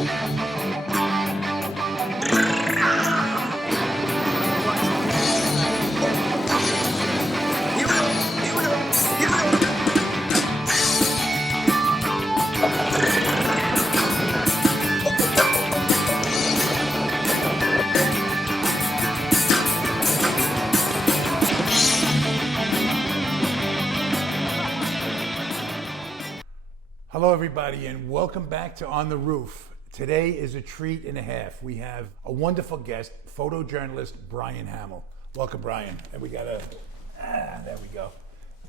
Hello, everybody, and welcome back to On the Roof. Today is a treat and a half. We have a wonderful guest, photojournalist Brian Hamill. Welcome, Brian. And we got there we go.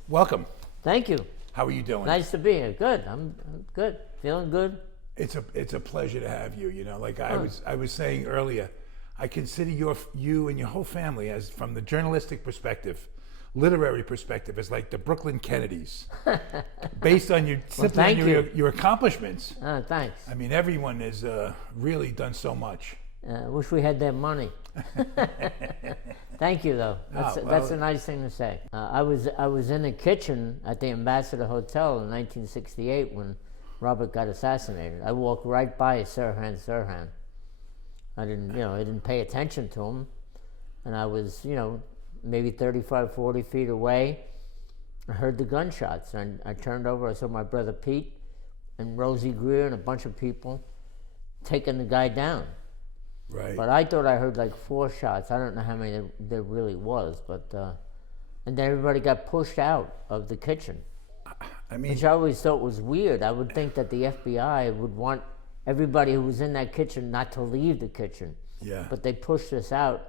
Welcome. Thank you. How are you doing? Nice to be here. Good. I'm good. Feeling good. It's a pleasure to have you. You know, like I was saying earlier, I consider you and your whole family as, from the journalistic perspective, literary perspective, as like the Brooklyn Kennedys, based on your your accomplishments. Thanks. I mean, everyone has really done so much. I wish we had their money. Thank you, though. That's a nice thing to say. I was in the kitchen at the Ambassador Hotel in 1968 when Robert got assassinated. I walked right by Sirhan. I didn't pay attention to him, and I was, maybe 35, 40 feet away. I heard the gunshots, and I turned over. I saw my brother Pete and Rosie Greer and a bunch of people taking the guy down. Right. But I thought I heard like 4 shots. I don't know how many there really was, but and then everybody got pushed out of the kitchen. I mean, which I always thought was weird. I would think that the FBI would want everybody who was in that kitchen not to leave the kitchen. Yeah. But they pushed us out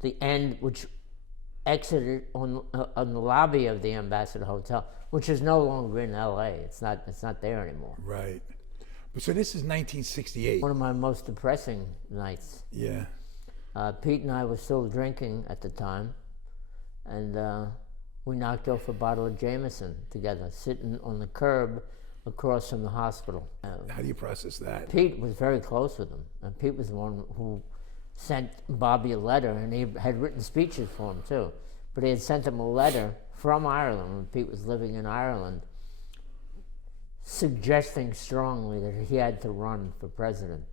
the end, which exited on the lobby of the Ambassador Hotel, which is no longer in LA. It's not there anymore. Right. So this is 1968. One of my most depressing nights. Yeah. Pete and I were still drinking at the time, and we knocked off a bottle of Jameson together, sitting on the curb across from the hospital. How do you process that? Pete was very close with him, and Pete was the one who sent Bobby a letter, and he had written speeches for him too. But he had sent him a letter from Ireland when Pete was living in Ireland, suggesting strongly that he had to run for president.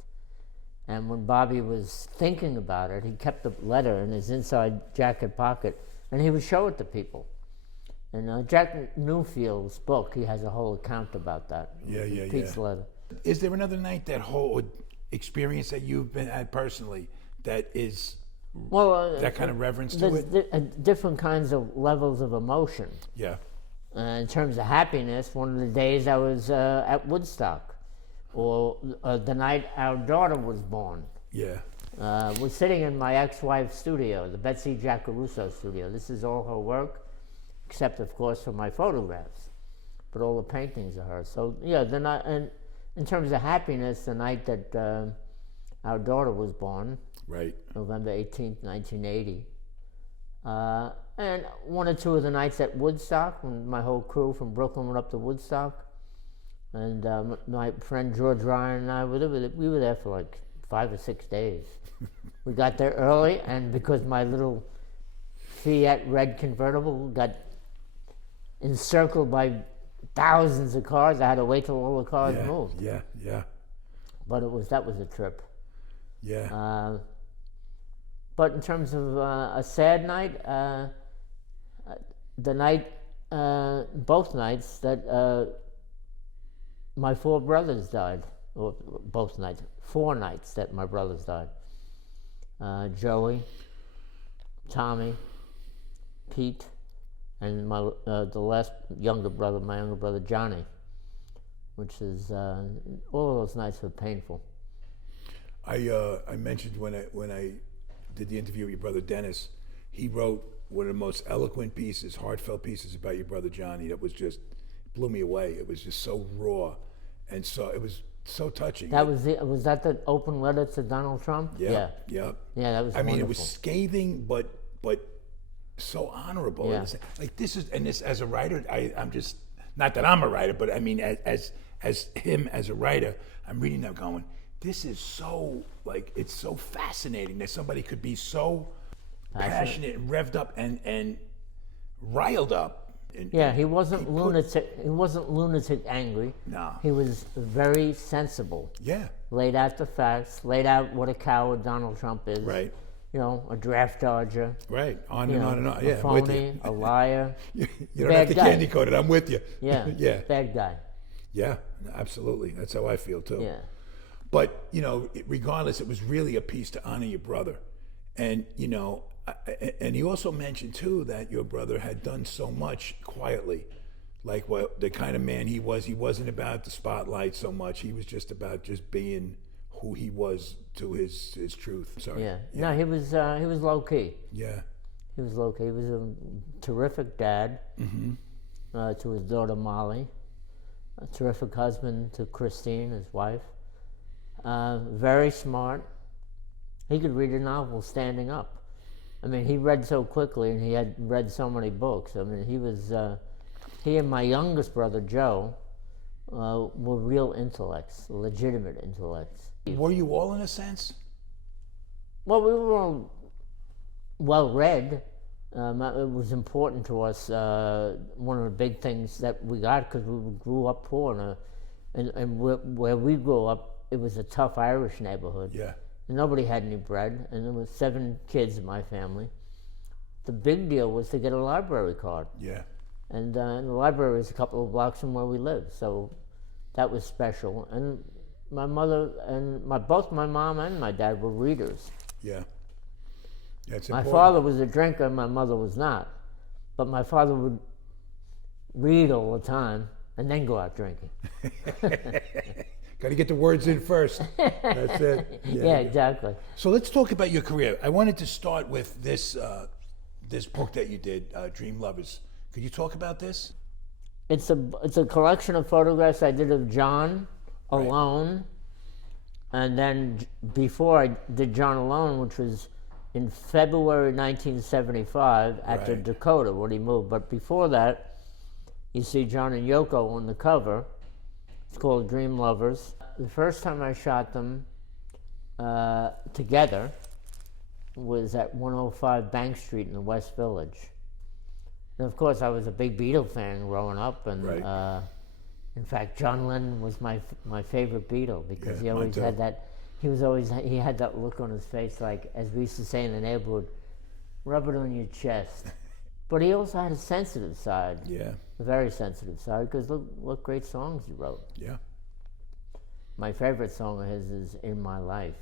And when Bobby was thinking about it, he kept the letter in his inside jacket pocket, and he would show it to people. And Jack Newfield's book, he has a whole account about that. Pete's letter. Is there another night, that whole experience that you've had personally, that is that kind of reverence to it? Different kinds of levels of emotion. Yeah. In terms of happiness, one of the days I was at Woodstock, or the night our daughter was born. Yeah. We're sitting in my ex-wife's studio, the Betsy Jacaruso studio. This is all her work, except of course for my photographs, but all the paintings are hers. So yeah, and in terms of happiness, the night that our daughter was born, right, November 18th, 1980. And one or two of the nights at Woodstock, when my whole crew from Brooklyn went up to Woodstock, and my friend George Ryan and I, we were there for like 5 or 6 days. We got there early, and because my little Fiat red convertible got encircled by thousands of cars, I had to wait till all the cars moved. Yeah. But that was a trip. Yeah. But in terms of a sad night, the night, both nights that my 4 brothers died, or both nights, 4 nights that my brothers died. Joey, Tommy, Pete, and my the last younger brother, my younger brother Johnny, which is all of those nights were painful. I mentioned when I did the interview with your brother Denis, he wrote one of the most eloquent pieces, heartfelt pieces about your brother Johnny that was just blew me away. It was just so raw, and so it was so touching. Was that the open letter to Donald Trump? Yeah. That was. I mean, it was scathing, but so honorable. Yeah. Like this as a writer, I'm just, not that I'm a writer, but I mean as him as a writer, I'm reading that going, this is so, like, it's so fascinating that somebody could be so passionate and revved up and riled up Yeah, he wasn't lunatic. He wasn't lunatic angry. No. He was very sensible. Yeah. Laid out the facts. Laid out what a coward Donald Trump is. Right. You know, a draft dodger. Right. On and on and on. A Yeah, I'm with phony, you. a liar. You don't have to candy coat it. I'm with you. Yeah. Yeah. Bad guy. Yeah. Absolutely. That's how I feel too. Yeah. But regardless, it was really a piece to honor your brother, and and you also mentioned too that your brother had done so much quietly, like what the kind of man he was. He wasn't about the spotlight so much. He was just about just being who he was to his truth. Sorry. Yeah. No, he was low key. Yeah. He was low key. He was a terrific dad to his daughter Molly, a terrific husband to Christine, his wife. Very smart. He could read a novel standing up. I mean, he read so quickly, and he had read so many books. I mean, he and my youngest brother, Joe, were real intellects, legitimate intellects. Were you all in a sense? Well, we were all well-read. It was important to us. One of the big things that we got, because we grew up poor, and where we grew up, it was a tough Irish neighborhood. Yeah. And nobody had any bread, and there was 7 kids in my family. The big deal was to get a library card. Yeah. And the library is a couple of blocks from where we lived, so that was special. And my mother and both my mom and my dad were readers. Yeah. That's my important. father was a drinker, my mother was not. But my father would read all the time and then go out drinking. Got to get the words in first. That's it. Yeah, exactly. So let's talk about your career. I wanted to start with this book that you did, Dream Lovers. Could you talk about this? It's a collection of photographs I did of John alone, and then before I did John alone, which was in February 1975 at the Dakota when he moved. But before that, you see John and Yoko on the cover. It's called Dream Lovers. The first time I shot them together was at 105 Bank Street in the West Village. And of course, I was a big Beatle fan growing up, and in fact, John Lennon was my favorite Beatle because he always had that. He had that look on his face, like, as we used to say in the neighborhood, rub it on your chest. But he also had a sensitive side. Yeah. A very sensitive side, because look what great songs he wrote. Yeah. My favorite song of his is In My Life.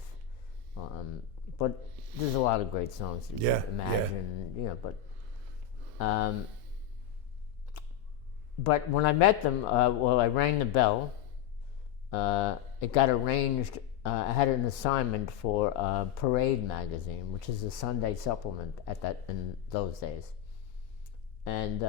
But there's a lot of great songs. Imagine, but when I met them, I rang the bell. It got arranged. I had an assignment for Parade magazine, which is a Sunday supplement in those days. And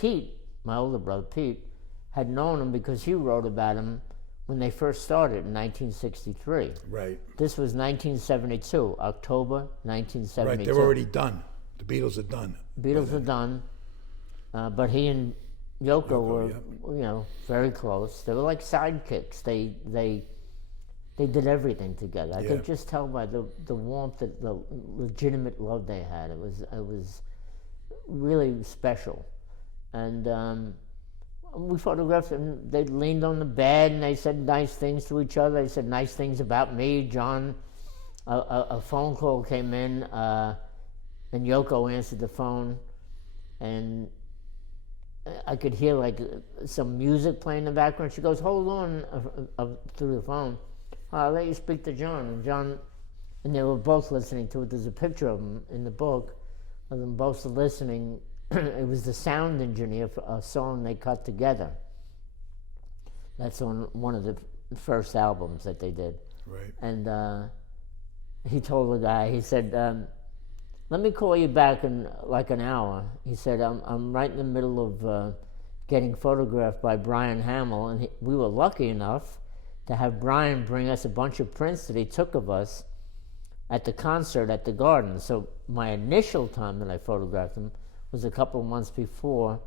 Pete, my older brother Pete, had known him because he wrote about him when they first started in 1963. Right. This was 1972, October 1972. Right, they were already done. The Beatles are done. Beatles were done, but he and Yoko were, very close. They were like sidekicks. They did everything together. I could just tell by the warmth, the legitimate love they had. It was really special. And we photographed them. They leaned on the bed and they said nice things to each other. They said nice things about me, John. A phone call came in, and Yoko answered the phone, and I could hear like some music playing in the background. She goes, "Hold on," through the phone. I'll let you speak to John. And John, and they were both listening to it. There's a picture of them in the book, of them both listening. It was the sound engineer for a song they cut together. That's on one of the first albums that they did. Right. And he told the guy, he said, "Let me call you back in like an hour." He said, I'm right in the middle of getting photographed by Brian Hamill, and we were lucky enough to have Brian bring us a bunch of prints that he took of us at the concert at the Garden. So my initial time that I photographed him was a couple of months before,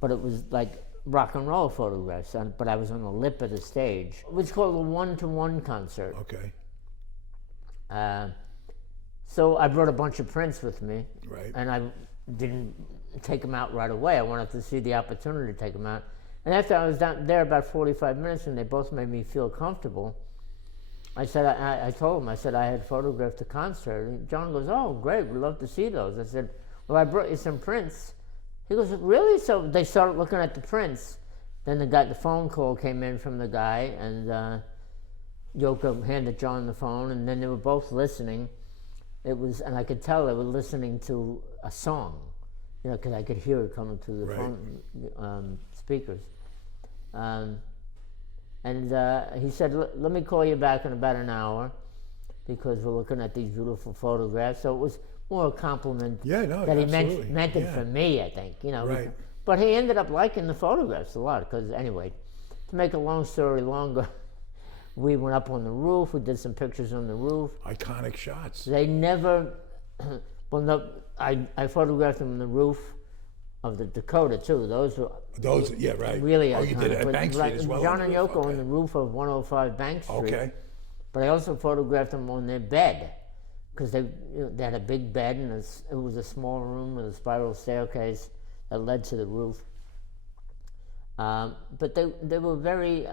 but it was like rock and roll photographs, but I was on the lip of the stage. It was called a one-to-one concert. Okay. So I brought a bunch of prints with me. Right. And I didn't take them out right away. I wanted to see the opportunity to take them out. And after I was down there about 45 minutes, and they both made me feel comfortable, I said, I told him, I said I had photographed the concert. And John goes, oh, great, we'd love to see those. I said, well, I brought you some prints. He goes, really? So they started looking at the prints. Then the phone call came in from the guy, and Yoko handed John the phone, and then they were both listening. And I could tell they were listening to a song, because I could hear it coming through the phone speakers. And he said, let me call you back in about an hour because we're looking at these beautiful photographs. So it was more a compliment that he meant it for me, I think. Right. But he ended up liking the photographs a lot because, anyway, to make a long story longer, we went up on the roof. We did some pictures on the roof. Iconic shots. They never, I photographed them on the roof of the Dakota too. Those, yeah, right. Really iconic. Oh, you did it at Bank Street as well. John and Yoko on the roof of 105 Bank Street. Okay. But I also photographed them on their bed because they had a big bed, and it was a small room with a spiral staircase that led to the roof. But they were very,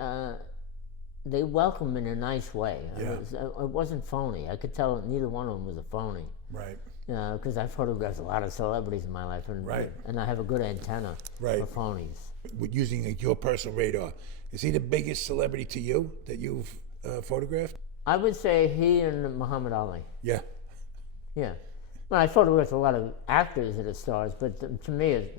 they welcomed in a nice way. Yeah. It wasn't phony. I could tell neither one of them was a phony. Right. Because I photographed a lot of celebrities in my life, and I have a good antenna for phonies. Using your personal radar, is he the biggest celebrity to you that you've photographed? I would say he and Muhammad Ali. Yeah. Yeah. Well, I photographed a lot of actors that are stars, but to me,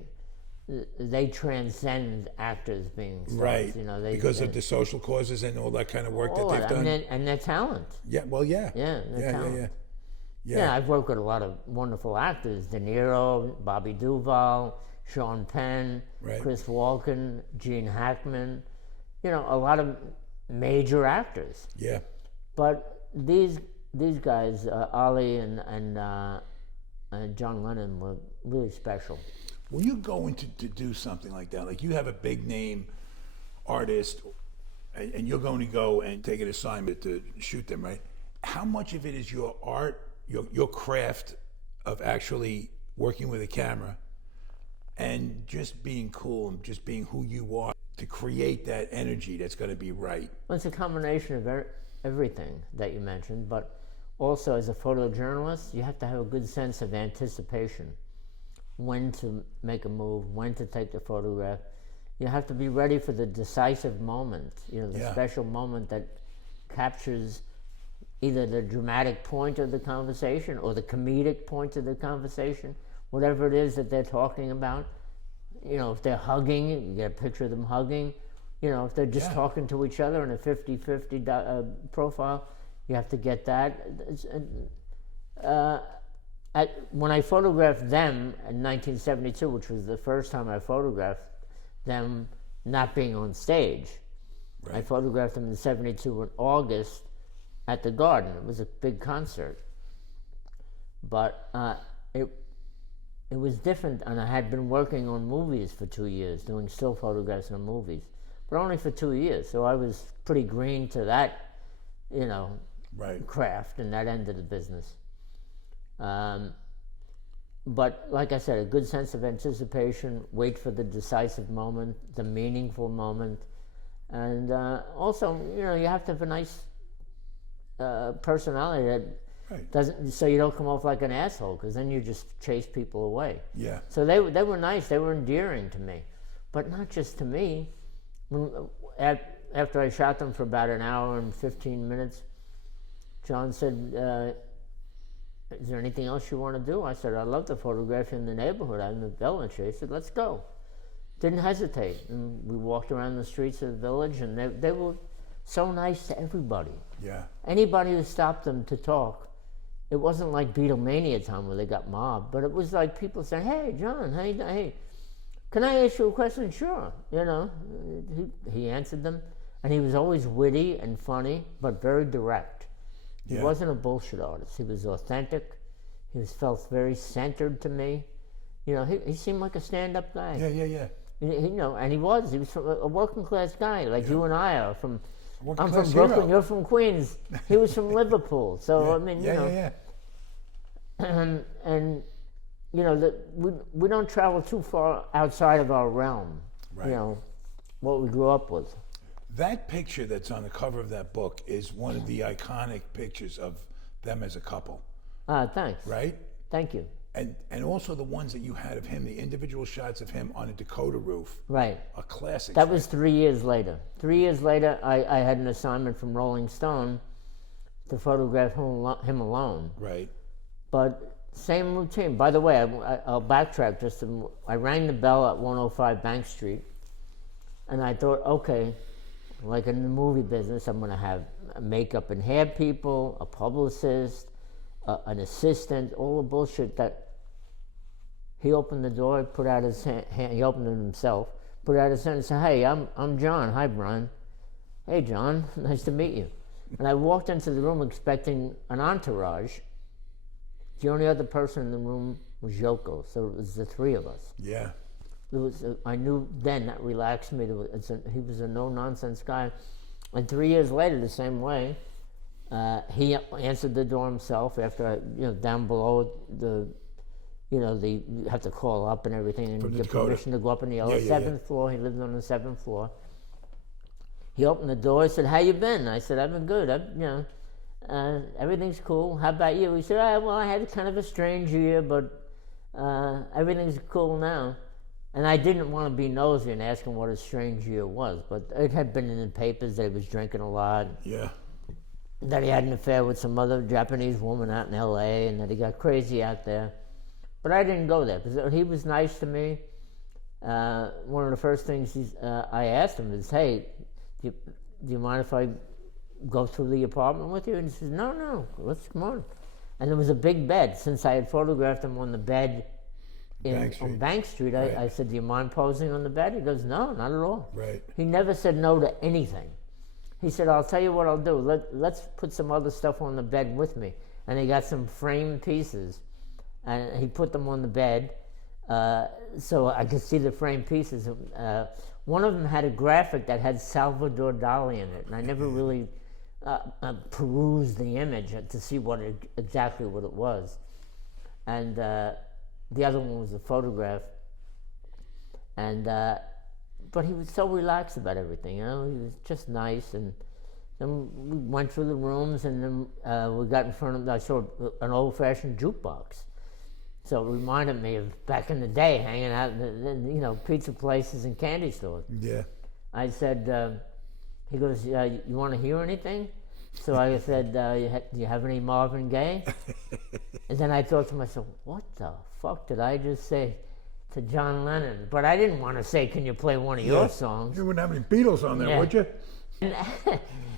they transcend actors being stars. Right. Because of the social causes and all that kind of work that they've done. And their talent. Yeah. Well, yeah. Yeah. Yeah, I've worked with a lot of wonderful actors: De Niro, Bobby Duvall, Sean Penn, Chris Walken, Gene Hackman. A lot of major actors. Yeah. But these guys, Ali and John Lennon, were really special. When you go into to do something like that, like you have a big name artist, and you're going to go and take an assignment to shoot them, right? How much of it is your art? Your craft of actually working with a camera and just being cool and just being who you are to create that energy that's going to be right. Well, it's a combination of everything that you mentioned, but also as a photojournalist, you have to have a good sense of anticipation, when to make a move, when to take the photograph. You have to be ready for the decisive moment, the special moment that captures either the dramatic point of the conversation or the comedic point of the conversation, whatever it is that they're talking about. If they're hugging, you get a picture of them hugging. If they're just talking to each other in a 50-50 profile, you have to get that. When I photographed them in 1972, which was the first time I photographed them not being on stage, I photographed them in 72 in August at the Garden. It was a big concert, but it was different. And I had been working on movies for 2 years, doing still photographs on movies, but only for 2 years. So I was pretty green to that, craft and that end of the business. But like I said, a good sense of anticipation, wait for the decisive moment, the meaningful moment, and also, you have to have a nice personality that doesn't, so you don't come off like an asshole, because then you just chase people away. Yeah. So they were nice, they were endearing to me, but not just to me. After I shot them for about an hour and 15 minutes, John said, is there anything else you want to do? I said, I'd love to photograph you in the neighborhood. I'm in the village. He said, let's go. Didn't hesitate. And we walked around the streets of the village, and they were so nice to everybody. Yeah. Anybody who stopped them to talk, it wasn't like Beatlemania time where they got mobbed, but it was like people saying, hey, John, hey, can I ask you a question? Sure. He answered them, and he was always witty and funny, but very direct. He wasn't a bullshit artist. He was authentic. He felt very centered to me. He seemed like a stand-up guy. Yeah. And he was from a working class guy, like you and I are from. I'm from hero. Brooklyn. You're from Queens. He was from Liverpool. So I mean, Yeah. and you know, we don't travel too far outside of our realm. Right. You know, what we grew up with. That picture that's on the cover of that book is one of the iconic pictures of them as a couple. Thanks. Right? Thank you. And also the ones that you had of him, the individual shots of him on a Dakota roof. Right. A classic. That was 3 years later. 3 years later, I had an assignment from Rolling Stone to photograph him alone. Right. But same routine. By the way, I'll backtrack just I rang the bell at 105 Bank Street, and I thought, okay, like in the movie business, I'm going to have makeup and hair people, a publicist, an assistant, all the bullshit that he opened the door, put out his hand, he opened it himself, put out his hand and said, hey, I'm John. Hi, Brian. Hey, John, nice to meet you. And I walked into the room expecting an entourage. The only other person in the room was Yoko, so it was the three of us. Yeah. I knew then that relaxed me. He was a no-nonsense guy. And 3 years later, the same way, he answered the door himself after down below you have to call up and everything and get permission to go up in the seventh floor. He lived on the 7th floor. He opened the door. He said, "How you been?" I said, "I've been good. Everything's cool. How about you?" He said, "Well, I had kind of a strange year, but everything's cool now." And I didn't want to be nosy and ask him what a strange year was, but it had been in the papers that he was drinking a lot. Yeah. That he had an affair with some other Japanese woman out in L.A. and that he got crazy out there. But I didn't go there because he was nice to me. One of the first things I asked him is, "Hey, do you mind if I go through the apartment with you?" And he says, No, let's come on. And there was a big bed. Since I had photographed him on the bed on Bank Street, right. I said, "Do you mind posing on the bed?" He goes, "No, not at all." Right. He never said no to anything. He said, "I'll tell you what I'll do. Let's put some other stuff on the bed with me." And he got some framed pieces, and he put them on the bed so I could see the framed pieces. One of them had a graphic that had Salvador Dali in it, and I never really perused the image to see exactly what it was. And the other one was a photograph. And but he was so relaxed about everything, He was just nice. And then we went through the rooms, and then we got in front of. I saw an old-fashioned jukebox. So it reminded me of back in the day, hanging out in pizza places and candy stores. Yeah. I said, he goes, "You want to hear anything?" So I said, "Do you have any Marvin Gaye?" And then I thought to myself, what the fuck did I just say to John Lennon? But I didn't want to say, "Can you play one of your songs?" You wouldn't have any Beatles on there, would you?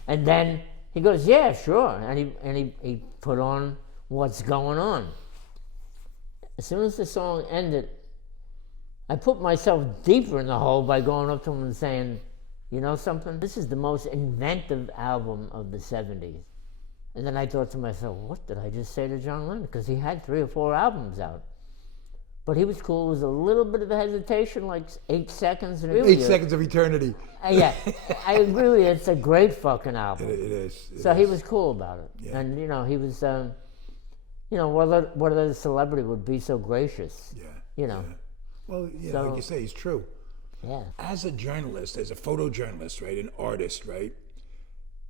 And then he goes, "Yeah, sure." And he put on "What's Going On." As soon as the song ended, I put myself deeper in the hole by going up to him and saying, "You know something? This is the most inventive album of the 70s. And then I thought to myself, what did I just say to John Lennon? Because he had 3 or 4 albums out. But he was cool. It was a little bit of a hesitation, like 8 seconds. And 8 seconds of eternity. Yeah, I agree with you. It's a great fucking album. It is. He was cool about it. Yeah. And, he was, what other celebrity would be so gracious? Yeah. Yeah. Well, like you say, he's true. Yeah. As a journalist, as a photojournalist, right, an artist, right,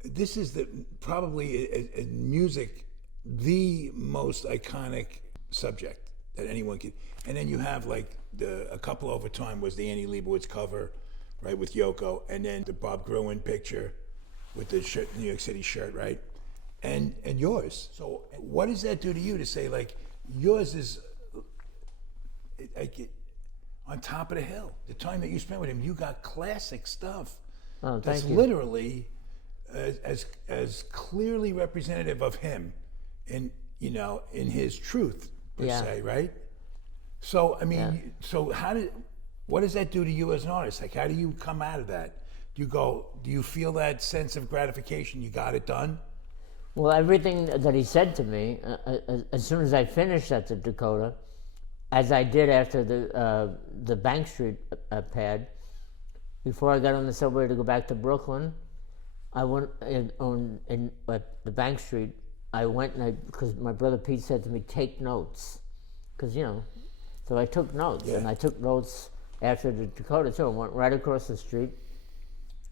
this is probably in music the most iconic subject that anyone can. And then you have like a couple over time was the Annie Leibovitz cover, right, with Yoko, and then the Bob Gruen picture with the New York City shirt, right, and yours. So what does that do to you to say like yours is like on top of the hill? The time that you spent with him, you got classic stuff. Oh, that's thank you. Literally as clearly representative of him in his truth per se, right? So I mean, so what does that do to you as an artist? Like, how do you come out of that? Do you feel that sense of gratification? You got it done? Well, everything that he said to me, as soon as I finished at the Dakota, as I did after the Bank Street pad, before I got on the subway to go back to Brooklyn, I went at the Bank Street. I went because my brother Pete said to me, "Take notes," because So I took notes, and I took notes after the Dakota too. I went right across the street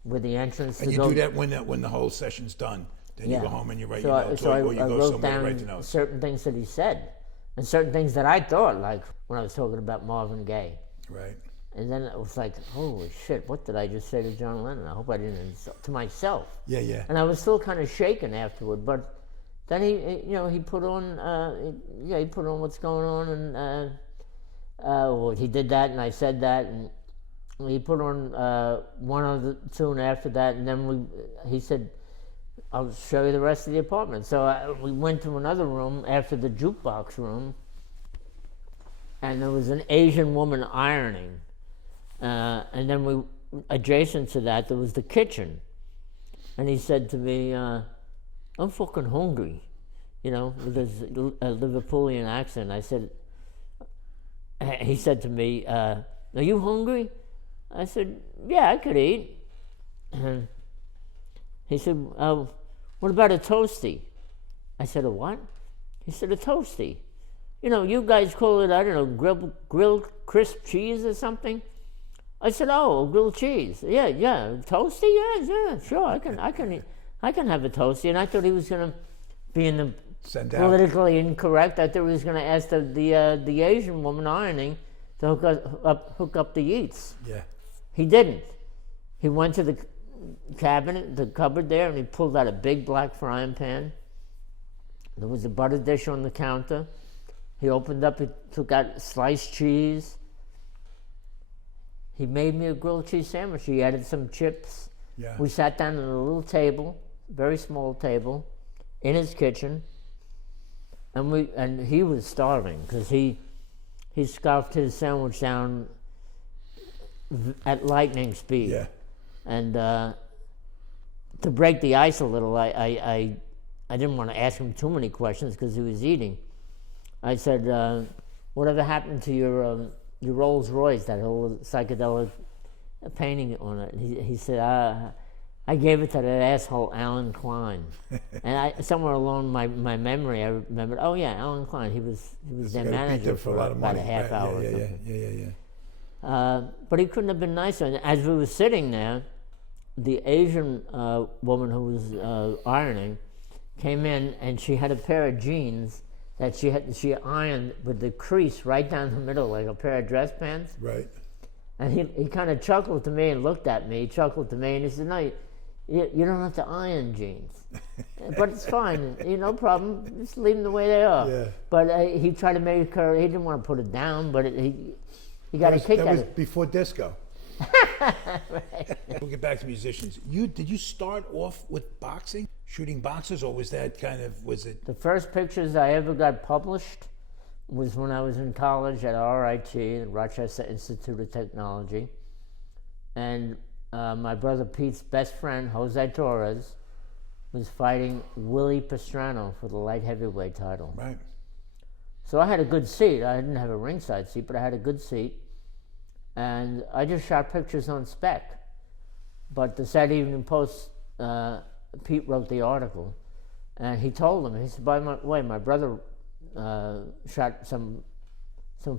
with the entrance And to you go. do that when the whole session's done. Then you go home and you write your notes, So or you I go wrote somewhere to down write the notes. certain things that he said, and certain things that I thought, like when I was talking about Marvin Gaye. Right. And then it was like, holy shit, what did I just say to John Lennon? I hope I didn't insult to myself. Yeah, yeah. And I was still kind of shaken afterward, but then he put on, he put on what's going on, and well, he did that, and I said that, and he put on one other tune after that, and then he said, I'll show you the rest of the apartment. So we went to another room after the jukebox room, and there was an Asian woman ironing. And then adjacent to that, there was the kitchen. And he said to me, I'm fucking hungry, with his Liverpoolian accent. He said to me, are you hungry? I said, yeah, I could eat. And he said, what about a toasty? I said, a what? He said, a toasty. You guys call it, I don't know, grilled crisp cheese or something? I said, oh, grilled cheese. Yeah, toasty? Yeah, sure. I can have a toasty. And I thought he was going to be in the politically incorrect. I thought he was going to ask the Asian woman ironing to hook up the eats. Yeah. He didn't. He went to the cabinet, the cupboard there, and he pulled out a big black frying pan. There was a butter dish on the counter. He opened up, he took out sliced cheese. He made me a grilled cheese sandwich. He added some chips. Yeah. We sat down at a little table, very small table, in his kitchen, and he was starving because he scarfed his sandwich down at lightning speed. Yeah. And to break the ice a little, I didn't want to ask him too many questions because he was eating. I said, whatever happened to your Rolls Royce, that whole psychedelic painting on it? He said, I gave it to that asshole Alan Klein. And somewhere along my memory, I remembered, oh yeah, Alan Klein. He was their manager for about a half hour or something. Yeah. But he couldn't have been nicer. And as we were sitting there, the Asian woman who was ironing came in, and she had a pair of jeans that she ironed with the crease right down the middle, like a pair of dress pants. Right. And he kind of chuckled to me and looked at me. He chuckled to me and he said, no, you don't have to iron jeans. But it's fine, no problem. Just leave them the way they are. Yeah. But he tried to make her, he didn't want to put it down, but he got a kick out of it. That was before disco. Right. We'll get back to musicians. Did you start off with boxing, shooting boxers, or was it? The first pictures I ever got published was when I was in college at RIT, the Rochester Institute of Technology, and my brother Pete's best friend, Jose Torres, was fighting Willie Pastrano for the light heavyweight title. Right. So I had a good seat. I didn't have a ringside seat, but I had a good seat. And I just shot pictures on spec. But the Saturday Evening Post, Pete wrote the article, and he told them, he said, by the way, my brother shot some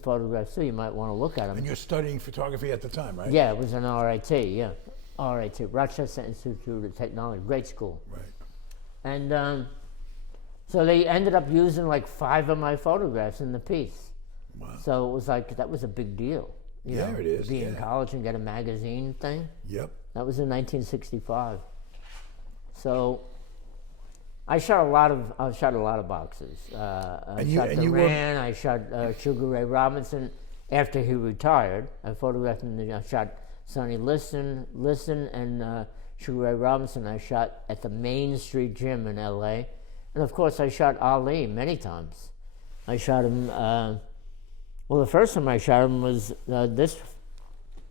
photographs too, you might want to look at them. And you're studying photography at the time, right? Yeah, it was an RIT, yeah. RIT, Rochester Institute of Technology, great school. Right. And so they ended up using like 5 of my photographs in the piece. Wow. So it was like, that was a big deal. You know, it is. Be in college and get a magazine thing. Yep. That was in 1965. So I shot a lot of boxes. I shot Duran. I shot Sugar Ray Robinson after he retired. I photographed him. I shot Sonny Liston and Sugar Ray Robinson. I shot at the Main Street Gym in L.A. And of course, I shot Ali many times. I shot him. Well, the first time I shot him was this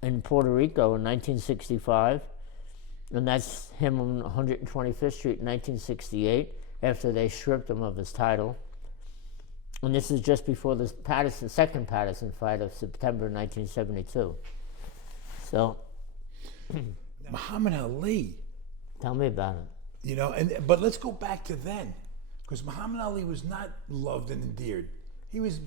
in Puerto Rico in 1965, and that's him on 125th Street in 1968, after they stripped him of his title. And this is just before the second Patterson fight of September 1972. So, Muhammad Ali. Tell me about it. But let's go back to then, because Muhammad Ali was not loved and endeared. He was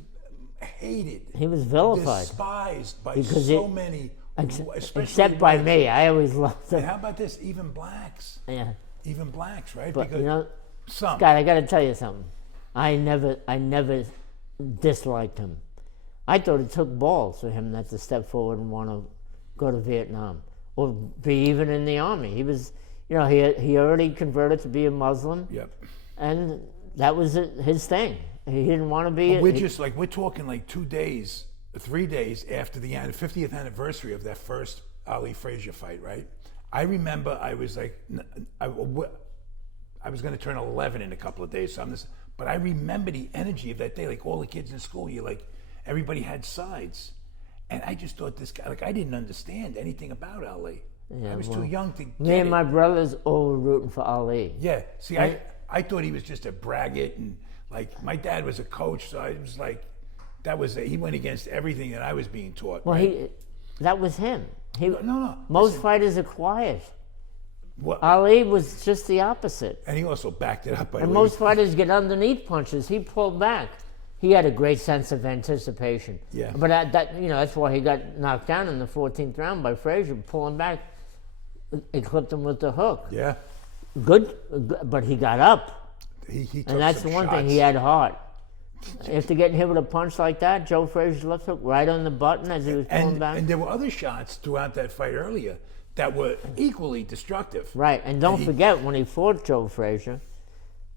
hated. He was vilified. Despised by Because so many, especially Except by whites. me. I always loved And him. how about this? Even blacks. Yeah. Even blacks, right? But, because you know, some. Scott, I got to tell you something. I never disliked him. I thought it took balls for him not to step forward and want to go to Vietnam or be even in the army. He was, you know, he already converted to be a Muslim. Yep. And that was his thing. He didn't want to be. We're talking like 2 days, 3 days after the 50th anniversary of that first Ali Frazier fight, right? I remember I was like, I was going to turn 11 in a couple of days, but I remember the energy of that day. Like all the kids in school, everybody had sides, and I just thought this guy, like I didn't understand anything about Ali. Yeah, I was too young to get me and it. my brothers all were rooting for Ali. Yeah, see, I thought he was just a braggart, and like my dad was a coach, so I was like, he went against everything that I was being taught. Well, right? that was him. No. Most fighters are quiet. What, Ali was just the opposite. and he also backed it up by And the way. most fighters get underneath punches. He pulled back. He had a great sense of anticipation. Yeah. But that's why he got knocked down in the 14th round by Frazier, pulling back. It clipped him with the hook. Yeah, Good, but he got up. he took And that's some the one shots. thing, he had heart. After getting hit with a punch like that, Joe Frazier's left hook right on the button as he was pulling back. And there were other shots throughout that fight earlier that were equally destructive. Right, and don't forget, when he fought Joe Frazier,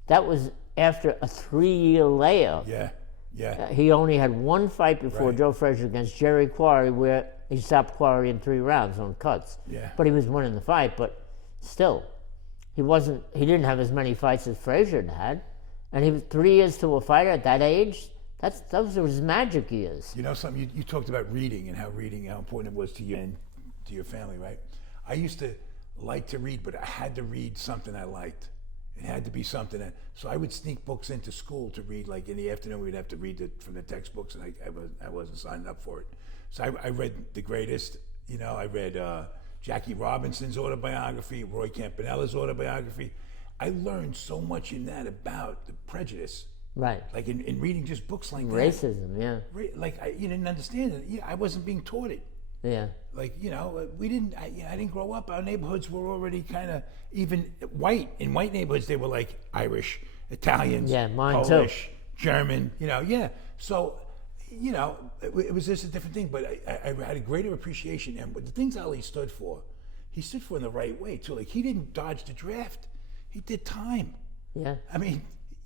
that was after a 3-year layoff. Yeah. He only had one fight before Right. Joe Frazier against Jerry Quarry, where he stopped Quarry in 3 rounds on cuts. Yeah. But he was winning the fight, but still, he didn't have as many fights as Frazier had. And he was 3 years to a fighter at that age. Those were his magic years. You know something? You talked about reading and how important it was to you and to your family, right? I used to like to read, but I had to read something I liked. It had to be something so I would sneak books into school to read. Like in the afternoon, we'd have to read from the textbooks, and I wasn't signed up for it. So I read the greatest. You know, I read Jackie Robinson's autobiography, Roy Campanella's autobiography. I learned so much in that about the prejudice. Right. Like in reading just books like Racism, yeah. You didn't understand it. Yeah, I wasn't being taught it. Yeah. Like, you know, we didn't. I didn't grow up. Our neighborhoods were already kind of even white. In white neighborhoods, they were like Irish, Italians, Yeah, mine too. Polish, German. You know, yeah. So, you know, it was just a different thing. But I had a greater appreciation, and the things Ali stood for, he stood for in the right way too. Like he didn't dodge the draft. He did time. Yeah. I mean,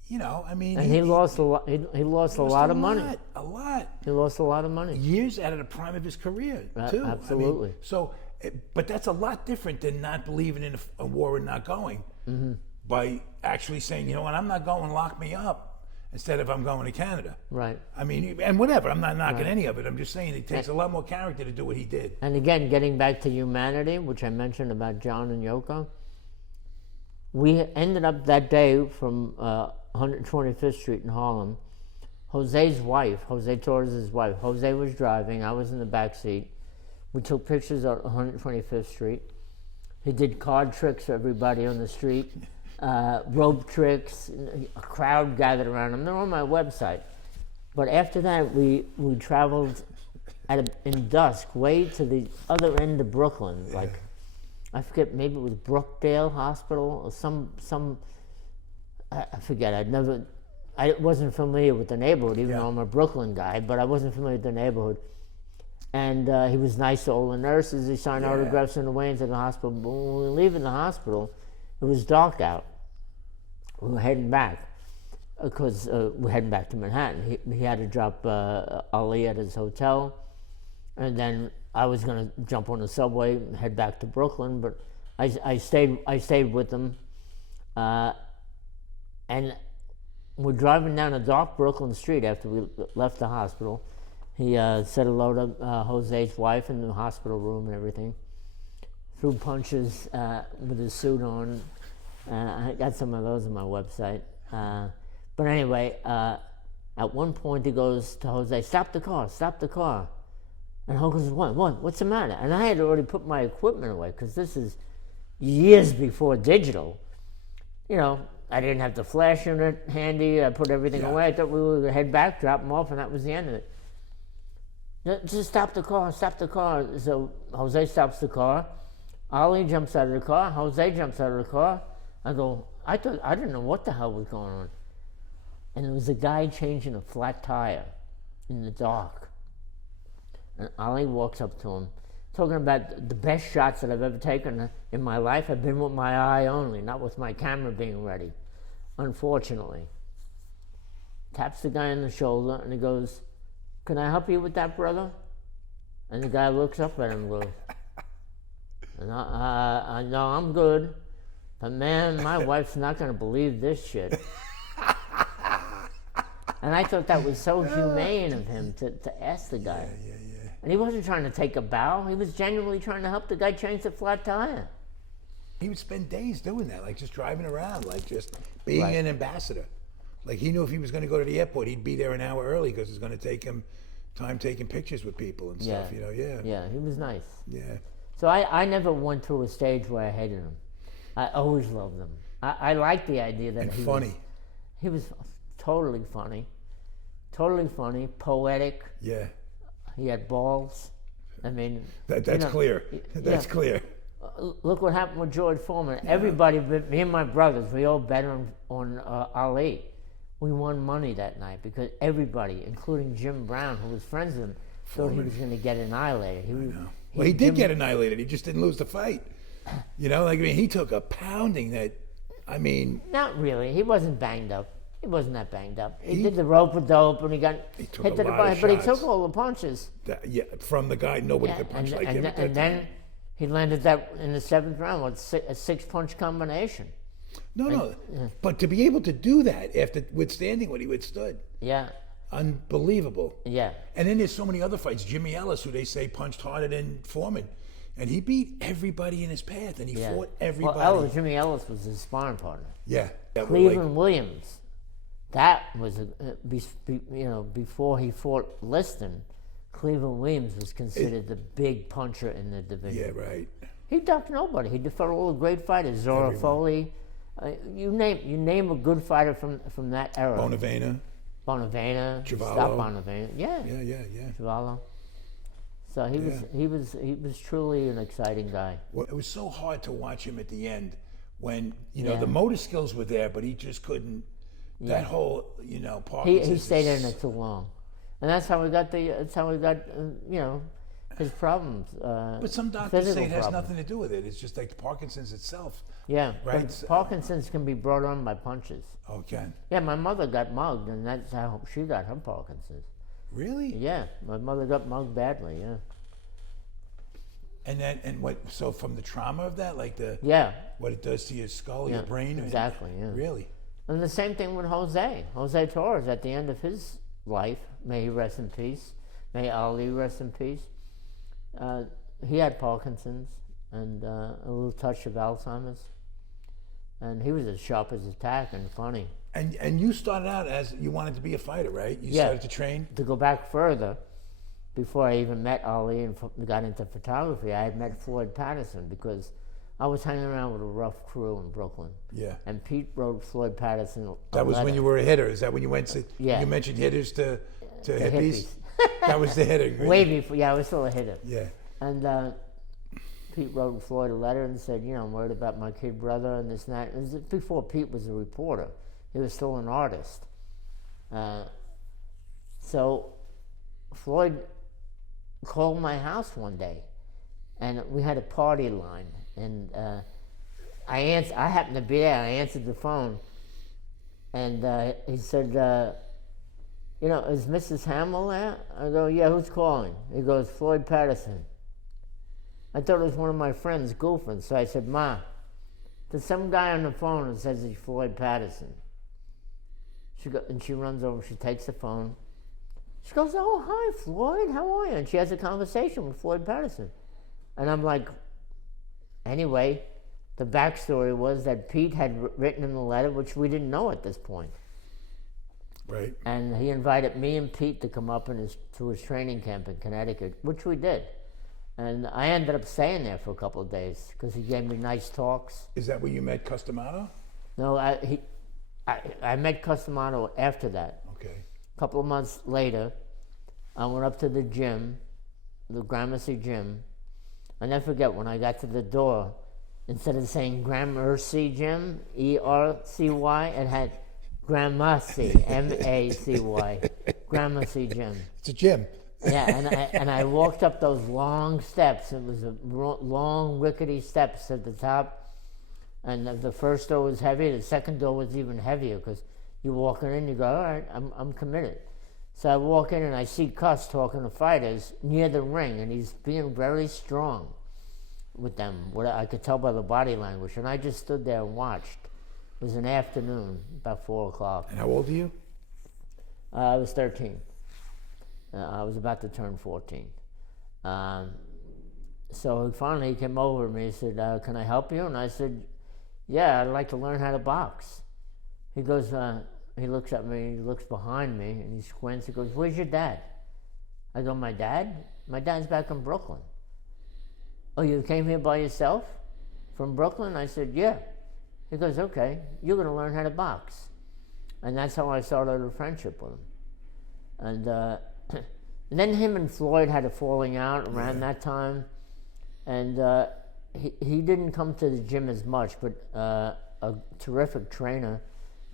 you know, And he lost a lot. He lost a lot of money. A lot. He lost a lot of money. Years out of the prime of his career, too. Absolutely. I mean, but that's a lot different than not believing in a war and not going. Mm-hmm. By actually saying, you know what, I'm not going, lock me up, instead of I'm going to Canada. Right. I mean, and whatever, I'm not knocking any of it. I'm just saying it takes a lot more character to do what he did. And again, getting back to humanity, which I mentioned about John and Yoko, we ended up that day from 125th Street in Harlem. Jose's wife, Jose Torres' wife, Jose was driving, I was in the back seat. We took pictures of 125th Street. He did card tricks for everybody on the street, rope tricks, a crowd gathered around him. They're on my website. But after that, we traveled in dusk way to the other end of Brooklyn, like, I forget, maybe it was Brookdale Hospital or some I forget. I wasn't familiar with the neighborhood, even though I'm a Brooklyn guy, but I wasn't familiar with the neighborhood. And he was nice to all the nurses. He signed autographs in the wings at the hospital. But when we were leaving the hospital, it was dark out. We were heading back because we're heading back to Manhattan. He had to drop Ali at his hotel, and then I was going to jump on the subway and head back to Brooklyn. But I stayed with them, and we're driving down a dark Brooklyn street after we left the hospital. He said hello to Jose's wife in the hospital room and everything. Threw punches with his suit on. I got some of those on my website. But anyway, at one point he goes to Jose, stop the car. And Jose goes, what's the matter? And I had already put my equipment away because this is years before digital. You know, I didn't have the flash unit handy. I put everything away. I thought we were going to head back, drop him off, and that was the end of it. Just stop the car, stop the car. So Jose stops the car. Ollie jumps out of the car. Jose jumps out of the car. I go, I didn't know what the hell was going on. And there was a guy changing a flat tire in the dark. And Ollie walks up to him, talking about the best shots that I've ever taken in my life have been with my eye only, not with my camera being ready, unfortunately. Taps the guy on the shoulder and he goes, "Can I help you with that, brother?" And the guy looks up at him and goes, "No, I'm good. But man, my wife's not going to believe this shit." And I thought that was so humane of him to ask the guy. Yeah. And he wasn't trying to take a bow. He was genuinely trying to help the guy change the flat tire. He would spend days doing that, like just driving around, like just being an ambassador. Like he knew if he was going to go to the airport, he'd be there an hour early because it's going to take him time taking pictures with people and stuff, you know, Yeah, he was nice. Yeah. So I never went through a stage where I hated him. I always loved him. I liked the idea that And funny. He was totally funny, poetic. Yeah. He had balls. I mean, that's clear. That's clear. Look what happened with George Foreman. Everybody, me and my brothers, we all bet on Ali. We won money that night because everybody, including Jim Brown, who was friends with him, thought he was going to get annihilated. He did get annihilated. He just didn't lose the fight. You know, like, I mean, he took a pounding that, I mean... Not really. He wasn't banged up. He wasn't that banged up. He did the rope-a-dope and he got hit to the body, but he took all the punches. From the guy, nobody could punch like him. And then he landed that in the 7th round with a 6-punch combination. No. But to be able to do that after withstanding what he withstood. Yeah. Unbelievable. Yeah. And then there's so many other fights. Jimmy Ellis, who they say punched harder than Foreman. And he beat everybody in his path, and he fought everybody. Well, Jimmy Ellis was his sparring partner. Yeah. Cleveland Williams. That was, before he fought Liston, Cleveland Williams was considered the big puncher in the division. Yeah, right. He ducked nobody. He deferred all the great fighters. Zora Foley. You name a good fighter from that era. Bonavena. Chuvalo. Stop Bonavena. Yeah. Chuvalo. So he was truly an exciting guy. Well, it was so hard to watch him at the end when the motor skills were there, but he just couldn't. That whole Parkinson's. He stayed in it too long, and that's how we got his problems. But some doctors say it has nothing to do with it. It's just like Parkinson's itself. Yeah, right. But Parkinson's can be brought on by punches. Okay. Yeah, my mother got mugged, and that's how she got her Parkinson's. Really? Yeah, my mother got mugged badly. Yeah. And what? So from the trauma of that, like what it does to your skull, your brain. Exactly. Yeah. Really. And the same thing with Jose Torres. At the end of his life, may he rest in peace. May Ali rest in peace. He had Parkinson's and a little touch of Alzheimer's. And he was as sharp as a tack and funny. And you started out as you wanted to be a fighter, right? You started to train? To go back further, before I even met Ali and got into photography, I had met Floyd Patterson because I was hanging around with a rough crew in Brooklyn. Yeah. And Pete wrote Floyd Patterson. That was when you were a hitter. Is that when you went to? Yeah. You mentioned hitters to hippies. That was the hitter. Really? Way before. Yeah, I was still a hitter. Yeah. And Pete wrote Floyd a letter and said, I'm worried about my kid brother and this and that. It was before Pete was a reporter. He was still an artist. So Floyd called my house one day, and we had a party line. And I happened to be there. I answered the phone, and he said, is Mrs. Hamill there? I go, yeah, who's calling? He goes, Floyd Patterson. I thought it was one of my friends goofing, so I said, Ma, there's some guy on the phone that says he's Floyd Patterson. She runs over, she takes the phone. She goes, oh, hi, Floyd, how are you? And she has a conversation with Floyd Patterson. And I'm like, anyway, the backstory was that Pete had written him a letter, which we didn't know at this point. Right. And he invited me and Pete to come up to his training camp in Connecticut, which we did. And I ended up staying there for a couple of days because he gave me nice talks. Is that where you met Customato? No, I met Customato after that. Okay. A couple of months later, I went up to the gym, the Gramercy gym. I never forget when I got to the door, instead of saying Gramercy Gym, E-R-C-Y, it had Gramercy, M-A-C-Y, Gramercy Gym. It's a gym. Yeah, and I walked up those long steps. It was a long, rickety steps at the top. And the first door was heavy. The second door was even heavier because you're walking in, you go, all right, I'm committed. So I walk in and I see Cuss talking to fighters near the ring, and he's being very strong with them. What I could tell by the body language. And I just stood there and watched. It was an afternoon, about 4 o'clock. And how old are you? I was 13. I was about to turn 14. So finally he came over to me and said, can I help you? And I said, yeah, I'd like to learn how to box. He goes, he looks at me, he looks behind me, and he squints. He goes, where's your dad? I go, my dad? My dad's back in Brooklyn. Oh, you came here by yourself from Brooklyn? I said, yeah. He goes, okay, you're going to learn how to box. And that's how I started a friendship with him. And then him and Floyd had a falling out around that time. And he didn't come to the gym as much, but a terrific trainer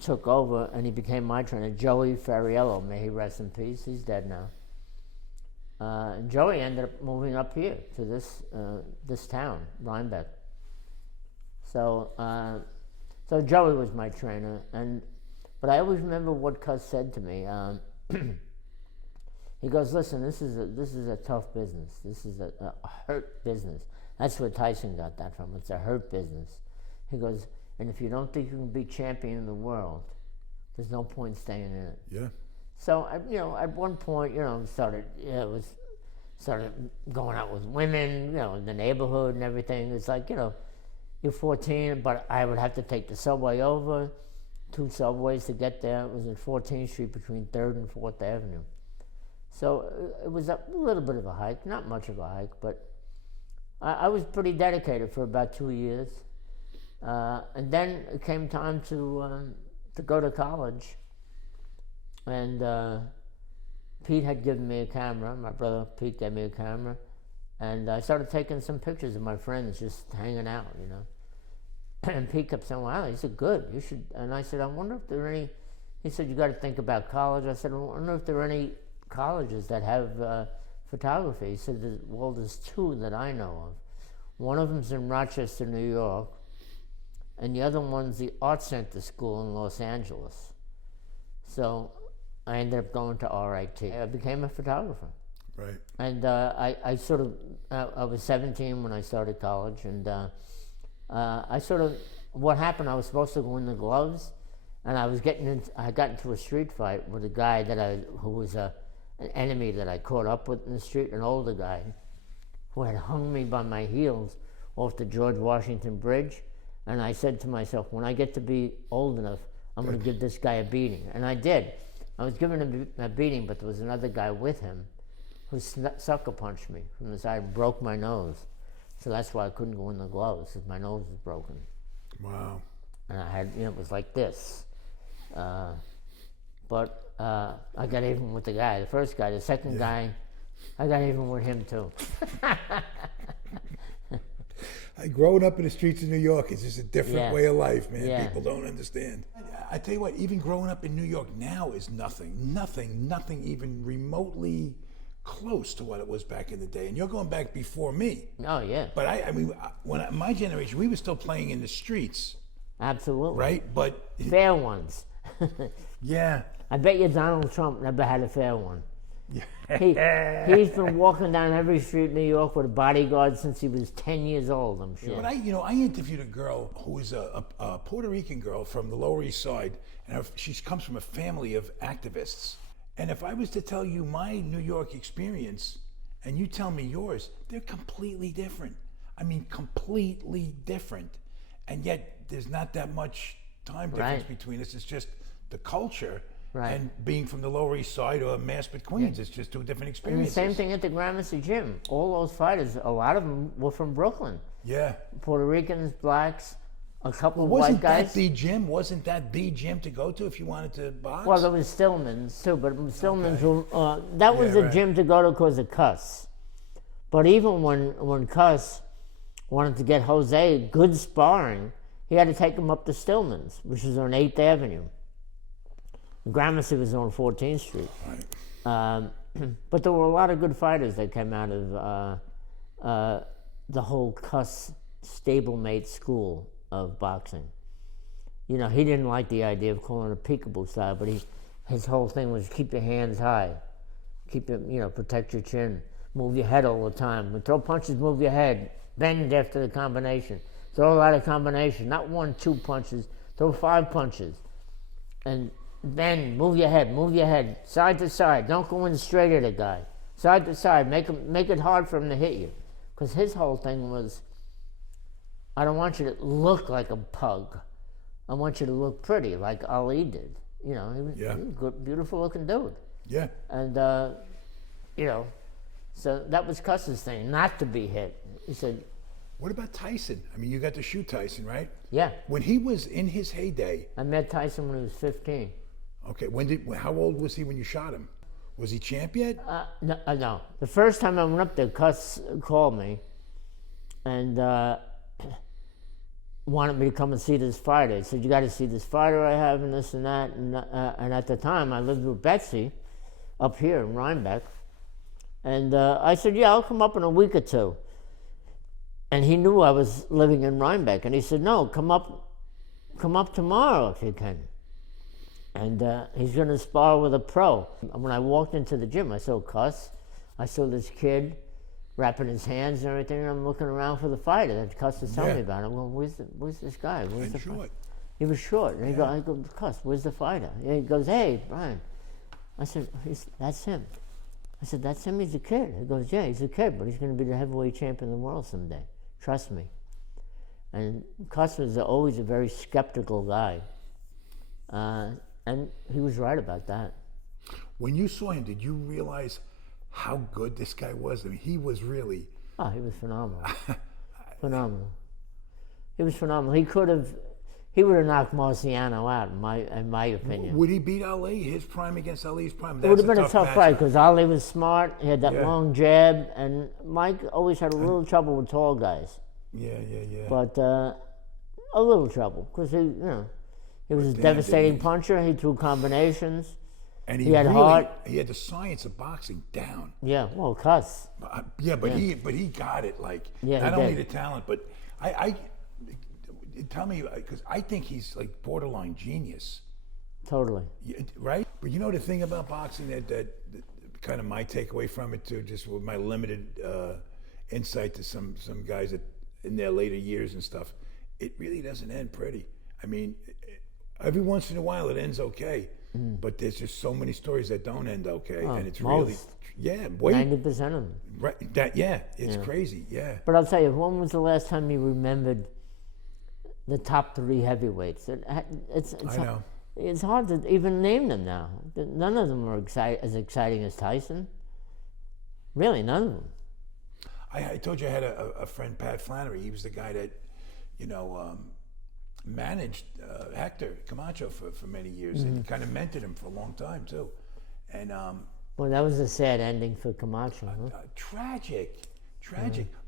took over and he became my trainer, Joey Ferriello, may he rest in peace. He's dead now. And Joey ended up moving up here to this town, Rhinebeck. So Joey was my trainer, but I always remember what Cuss said to me. He goes, listen, this is a tough business. This is a hurt business. That's where Tyson got that from. It's a hurt business. He goes, and if you don't think you can be champion in the world, there's no point staying in it. Yeah. So at one point, started going out with women, in the neighborhood and everything. It's like, you're 14, but I would have to take the subway over, 2 subways to get there. It was at 14th Street between 3rd and 4th Avenue. So it was a little bit of a hike, not much of a hike, but I was pretty dedicated for about 2 years. And then it came time to go to college. And Pete had given me a camera. My brother Pete gave me a camera. And I started taking some pictures of my friends just hanging out, And Pete kept saying, wow, he said, good, you should. And I said, I wonder if there are any. He said, you got to think about college. I said, I wonder if there are any colleges that have photography. He said, well, there's 2 that I know of. One of them's in Rochester, New York, and the other one's the Art Center School in Los Angeles. So I ended up going to RIT. I became a photographer. Right. And I was 17 when I started college, and what happened, I was supposed to go in the gloves, and I got into a street fight with a guy who was an enemy that I caught up with in the street, an older guy, who had hung me by my heels off the George Washington Bridge. And I said to myself, when I get to be old enough, I'm going to give this guy a beating. And I did. I was giving him a beating, but there was another guy with him who sucker punched me from the side and broke my nose. So that's why I couldn't go in the gloves, because my nose was broken. Wow. And I had, it was like this. But I got even with the guy, the first guy. The second guy, I got even with him too. Growing up in the streets of New York is just a different way of life, man. Yeah. People don't understand. I tell you what, even growing up in New York now is nothing even remotely close to what it was back in the day. And you're going back before me. Oh, yeah. But my generation, we were still playing in the streets. Absolutely. Right? But fair ones. Yeah. I bet you Donald Trump never had a fair one. Yeah. He's been walking down every street in New York with a bodyguard since he was 10 years old, I'm sure. But I interviewed a girl who was a Puerto Rican girl from the Lower East Side, and she comes from a family of activists. And if I was to tell you my New York experience, and you tell me yours, they're completely different. I mean, completely different. And yet, there's not that much time difference between us. It's just the culture. Right. And being from the Lower East Side or Maspeth, Queens, it's just 2 different experiences. And the same thing at the Gramercy Gym. All those fighters, a lot of them were from Brooklyn. Yeah. Puerto Ricans, blacks, a couple of Wasn't white guys. that the gym? Wasn't that the gym to go to if you wanted to box? Well, there was Stillman's too, but Stillman's that was Yeah, the right. gym to go to because of Cuss. But even when Cuss wanted to get Jose good sparring, he had to take him up to Stillman's, which was on 8th Avenue. Gramercy was on 14th Street. Right. But there were a lot of good fighters that came out of the whole Cuss stablemate school of boxing. You know, he didn't like the idea of calling it a peekaboo style, but his whole thing was keep your hands high, keep it, protect your chin, move your head all the time. When throw punches, move your head, bend after the combination. Throw a lot of combination, not 1-2 punches, throw 5 punches. And bend, move your head, side to side. Don't go in straight at a guy. Side to side, make it hard for him to hit you. Because his whole thing was, I don't want you to look like a pug. I want you to look pretty, like Ali did. He was a good, beautiful looking dude. Yeah. And, so that was Cuss's thing, not to be hit. He said, What about Tyson? I mean, you got to shoot Tyson, right? yeah. When he was in his heyday. I met Tyson when he was 15. Okay. How old was he when you shot him? Was he champ yet? No. The first time I went up there, Cuss called me and wanted me to come and see this fighter. He said, you got to see this fighter I have and this and that. And at the time, I lived with Betsy up here in Rhinebeck. And I said, yeah, I'll come up in a week or two. And he knew I was living in Rhinebeck. And he said, no, come up tomorrow if you can. And he's going to spar with a pro. And when I walked into the gym, I saw Cuss. I saw this kid wrapping his hands and everything, and I'm looking around for the fighter that Cuss was telling me about. I'm going, where's this guy? Where's the fighter? He was short. And I go, Cuss, where's the fighter? And he goes, hey, Brian. I said, that's him. I said, that's him? He's a kid. He goes, yeah, he's a kid, but he's going to be the heavyweight champion of the world someday. Trust me. And Cuss was always a very skeptical guy. And he was right about that. When you saw him, did you realize how good this guy was? I mean, he was really... Oh, he was phenomenal. Phenomenal. He was phenomenal. He would have knocked Marciano out, in my opinion. Would he beat Ali? His prime against Ali's prime? It would have been a tough fight because Ali was smart. He had that long jab, and Mike always had a little trouble with tall guys. Yeah. But a little trouble because he was a devastating puncher. He threw combinations. And he had heart. He had the science of boxing down. Yeah, well, Cuss. But he got it. Like not only the talent, but I tell me, because I think he's like borderline genius. Totally. Right? But you know the thing about boxing that kind of my takeaway from it too, just with my limited insight to some guys that in their later years and stuff, it really doesn't end pretty. I mean, every once in a while it ends okay, but there's just so many stories that don't end okay, and it's really 90% of them. Right? It's crazy. Yeah. But I'll tell you, when was the last time you remembered the top 3 heavyweights? It's hard to even name them now. None of them are as exciting as Tyson. Really, none of them. I told you I had a friend, Pat Flannery. He was the guy that, managed Hector Camacho for many years and kind of mentored him for a long time too. And well, that was a sad ending for Camacho. Huh? Tragic.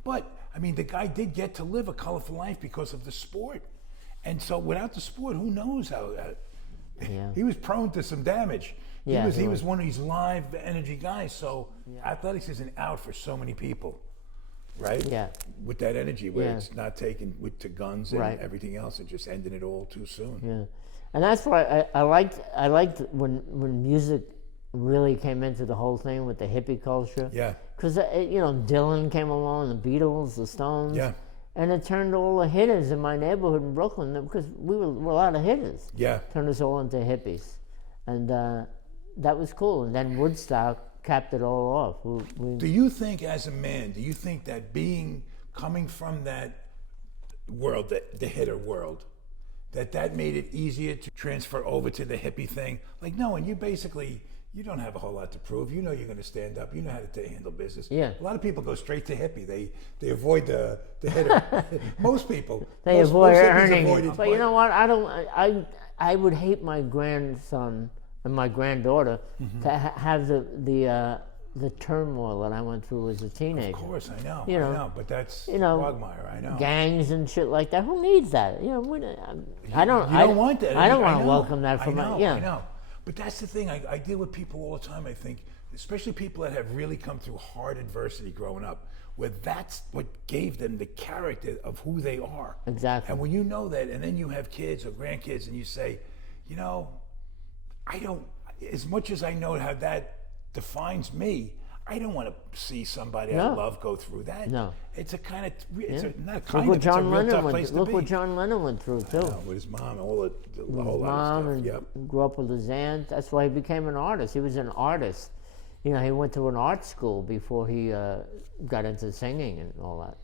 But I mean, the guy did get to live a colorful life because of the sport. And so without the sport, who knows how he was prone to some damage. He was one of these live energy guys. So athletics is an out for so many people. Right? Yeah. With that energy where it's not taken to guns and everything else and just ending it all too soon. Yeah. And that's why I liked when music really came into the whole thing with the hippie culture. Yeah. Because, Dylan came along, the Beatles, the Stones. Yeah. And it turned all the hitters in my neighborhood in Brooklyn, because we were a lot of hitters. Yeah. Turned us all into hippies. And that was cool. And then Woodstock capped it all off. Do you think, as a man, that coming from that world, the hitter world, that made it easier to transfer over to the hippie thing? Like, no, and you basically, you don't have a whole lot to prove. You know you're going to stand up. You know how to handle business. Yeah. A lot of people go straight to hippie. They avoid the hitter. Most people. They avoid earning it. But but you know what? I would hate my grandson and my granddaughter to have the turmoil that I went through as a teenager. Of course, I know. You know, I know, but that's quagmire. I know. Gangs and shit like that. Who needs that? You know, I don't. You don't want that. I don't want to welcome that for I my. But that's the thing. I deal with people all the time. I think, especially people that have really come through hard adversity growing up, where that's what gave them the character of who they are. Exactly. And when you know that, and then you have kids or grandkids, and you say, you know, I don't. As much as I know how that defines me, I don't want to see somebody I love go through that. No. It's a kind of, Look what John Lennon went through too. With his mom, all the whole mom lot of stuff. and grew up with his aunt. That's why he became an artist. He was an artist. You know, he went to an art school before he got into singing and all that.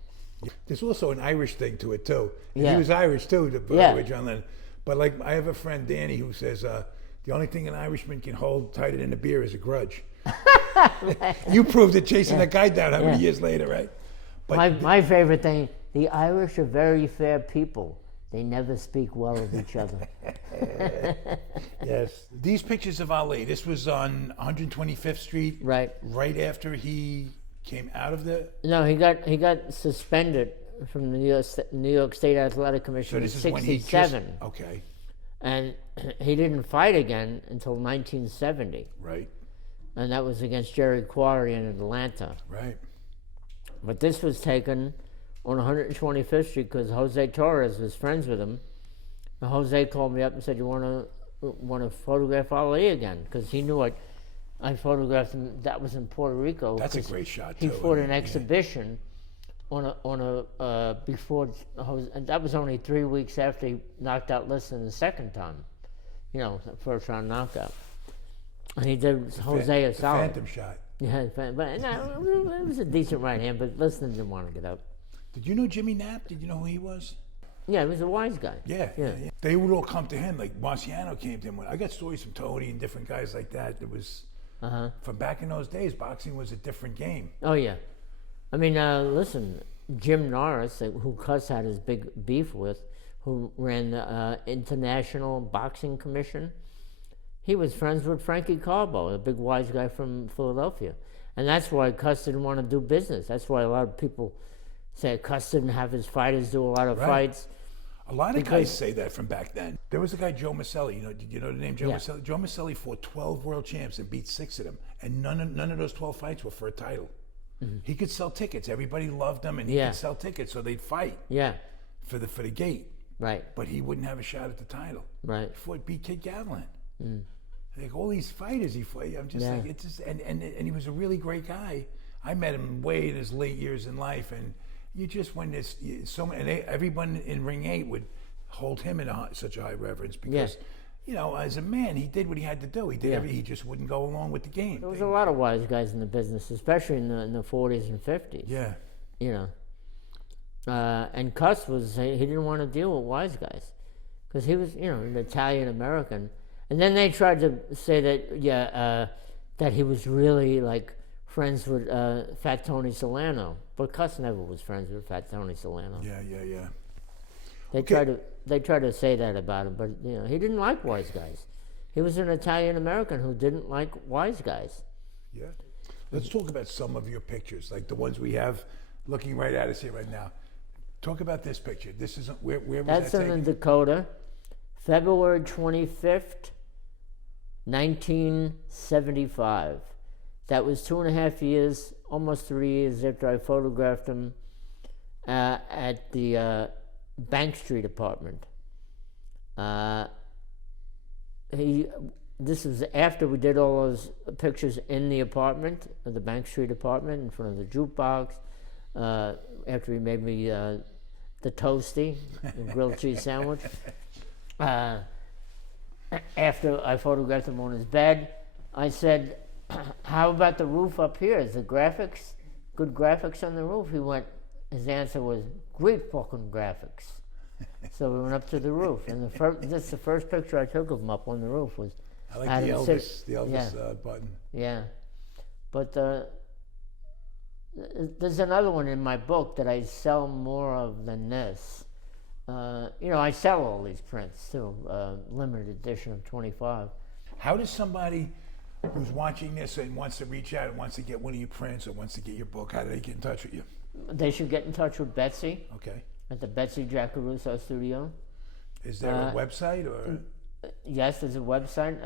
There's also an Irish thing to it too. And Yeah. he was Irish too, by the way, John Lennon. But like, I have a friend, Danny, who says the only thing an Irishman can hold tighter than a beer is a grudge. You proved it chasing that guy down how many years later, right? But My favorite thing, the Irish are very fair people. They never speak well of each other. Yes. These pictures of Ali, this was on 125th Street. Right. Right after he came out of the... No, he got suspended from the New York State Athletic Commission So in this is when he '67. Okay. And he didn't fight again until 1970. Right. And that was against Jerry Quarry in Atlanta. Right. But this was taken on 125th Street because Jose Torres was friends with him. And Jose called me up and said, "You want to photograph Ali again?" Because he knew I photographed him. That was in Puerto Rico. That's a great shot He too. fought an exhibition on a before Jose, and that was only 3 weeks after he knocked out Liston the second time. You know, first round knockout. And he did Jose a solid. Phantom shot. Yeah, but no, it was a decent right hand, but Liston didn't want to get up. Did you know Jimmy Knapp? Did you know who he was? Yeah, he was a wise guy. Yeah. They would all come to him. Like Marciano came to him. I got stories from Tony and different guys like that. It was from back in those days. Boxing was a different game. Oh yeah, I mean, listen, Jim Norris, who Cuss had his big beef with, who ran the International Boxing Commission. He was friends with Frankie Carbo, a big wise guy from Philadelphia. And that's why Cuss didn't want to do business. That's why a lot of people say Cuss didn't have his fighters do a lot of fights. A lot of guys say that from back then. There was a guy, Joe Maselli. Did you know the name Joe Maselli? Joe Maselli fought 12 world champs and beat 6 of them. And none of those 12 fights were for a title. Mm-hmm. He could sell tickets. Everybody loved him, and he could sell tickets, so they'd fight for the gate. Right. But he wouldn't have a shot at the title. Right. He beat Kid Gavilan. Mm. Like all these fighters he fought, I'm just like, it's just, and he was a really great guy. I met him way in his late years in life, and you just when there's so many, everyone in Ring 8 would hold him in such a high reverence because, as a man, he did what he had to do. He did he just wouldn't go along with the game. There was a lot of wise guys in the business, especially in the 40s and 50s. Yeah. And Cuss he didn't want to deal with wise guys because he was, an Italian American. And then they tried to say that, that he was really like friends with Fat Tony Solano, but Cuss never was friends with Fat Tony Solano. Yeah. They tried to say that about him, but he didn't like wise guys. He was an Italian American who didn't like wise guys. Yeah. Let's talk about some of your pictures, like the ones we have looking right at us here right now. Talk about this picture. This is where was That's that in taken? the Dakota, February 25th. 1975. That was 2.5 years, almost 3 years after I photographed him at the Bank Street apartment. This was after we did all those pictures in the apartment, the Bank Street apartment, in front of the jukebox. After he made me the toasty, the grilled cheese sandwich. After I photographed him on his bed, I said, "How about the roof up here? Is the graphics, good graphics on the roof?" His answer was, "Great fucking graphics." So we went up to the roof, and that's the first picture I took of him up on the roof was I like Adam the Elvis button. Yeah, but there's another one in my book that I sell more of than this. I sell all these prints too, limited edition of 25. How does somebody who's watching this and wants to reach out and wants to get one of your prints or wants to get your book, how do they get in touch with you? They should get in touch with Betsy. Okay. At the Betsy Jacaruso studio. Is there a website or? Yes, there's a website.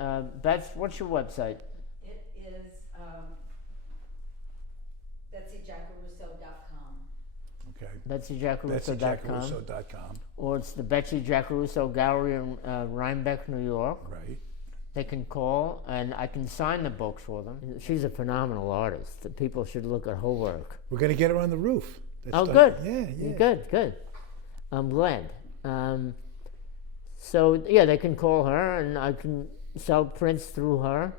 Bets, what's your website? It is BetsyJacaruso.com. Okay. BetsyJacaruso.com. BetsyJacaruso.com. Or it's the Betsy Jacaruso Gallery in Rhinebeck, New York. Right. They can call, and I can sign the books for them. She's a phenomenal artist. The people should look at her work. We're going to get her on the roof. Good. Yeah. Good. I'm glad. So, yeah, they can call her, and I can sell prints through her,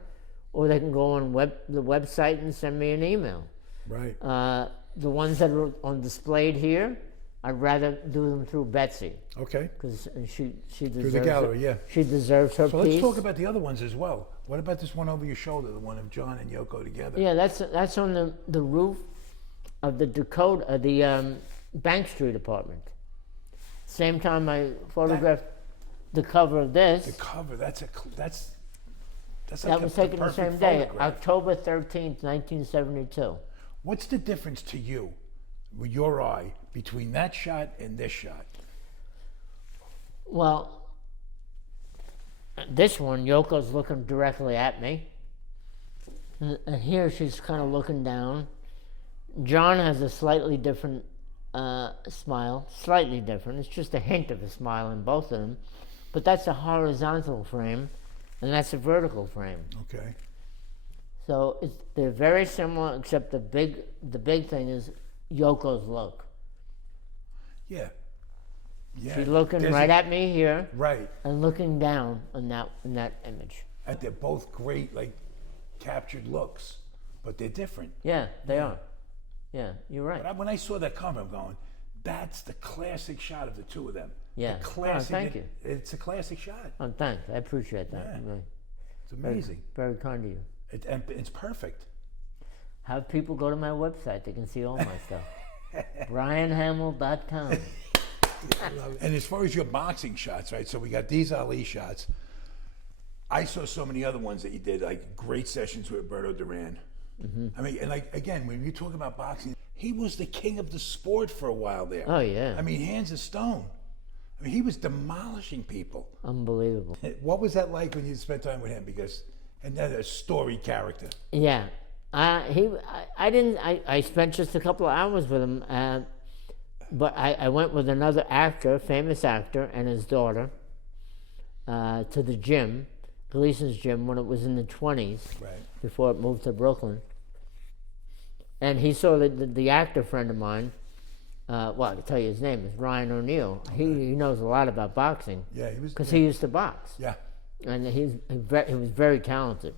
or they can go on the website and send me an email. Right. The ones that are on displayed here, I'd rather do them through Betsy. Okay. Because she deserves Through the gallery, yeah. She deserves her So piece. let's talk about the other ones as well. What about this one over your shoulder, the one of John and Yoko together? Yeah, that's on the roof of the Bank Street apartment. Same time I photographed the cover of this. The cover, that was taken the same day, October 13th, 1972. What's the difference to you, with your eye, between that shot and this shot? Well, this one, Yoko's looking directly at me. And here she's kind of looking down. John has a slightly different smile, slightly different. It's just a hint of a smile in both of them. But that's a horizontal frame, and that's a vertical frame. Okay. So they're very similar, except the big thing is Yoko's look. Yeah. She's looking right at me here. Right. And looking down in that image. And they're both great, captured looks, but they're different. Yeah, they are. Yeah, you're right. But when I saw that cover, I'm going, that's the classic shot of the two of them. Yeah. The classic, thank you. It's a classic shot. Oh, thanks. I appreciate that. Yeah. Really. It's amazing. Very kind of you. And it's perfect. Have people go to my website. They can see all my stuff. BrianHamill.com. And as far as your boxing shots, right? So we got these Ali shots. I saw so many other ones that you did, like great sessions with Roberto Duran. Mm-hmm. I mean, and again, when you talk about boxing, he was the king of the sport for a while there. Oh, yeah. I mean, hands of stone. I mean, he was demolishing people. Unbelievable. What was that like when you spent time with him? And then a story character. Yeah. I spent just a couple of hours with him, but I went with another actor, famous actor, and his daughter to the gym, Gleason's gym, when it was in the 20s, right, before it moved to Brooklyn. And he saw the actor friend of mine, I can tell you his name, is Ryan O'Neill. He knows a lot about boxing. Yeah, he was. Because he used to box. Yeah. And he was very talented.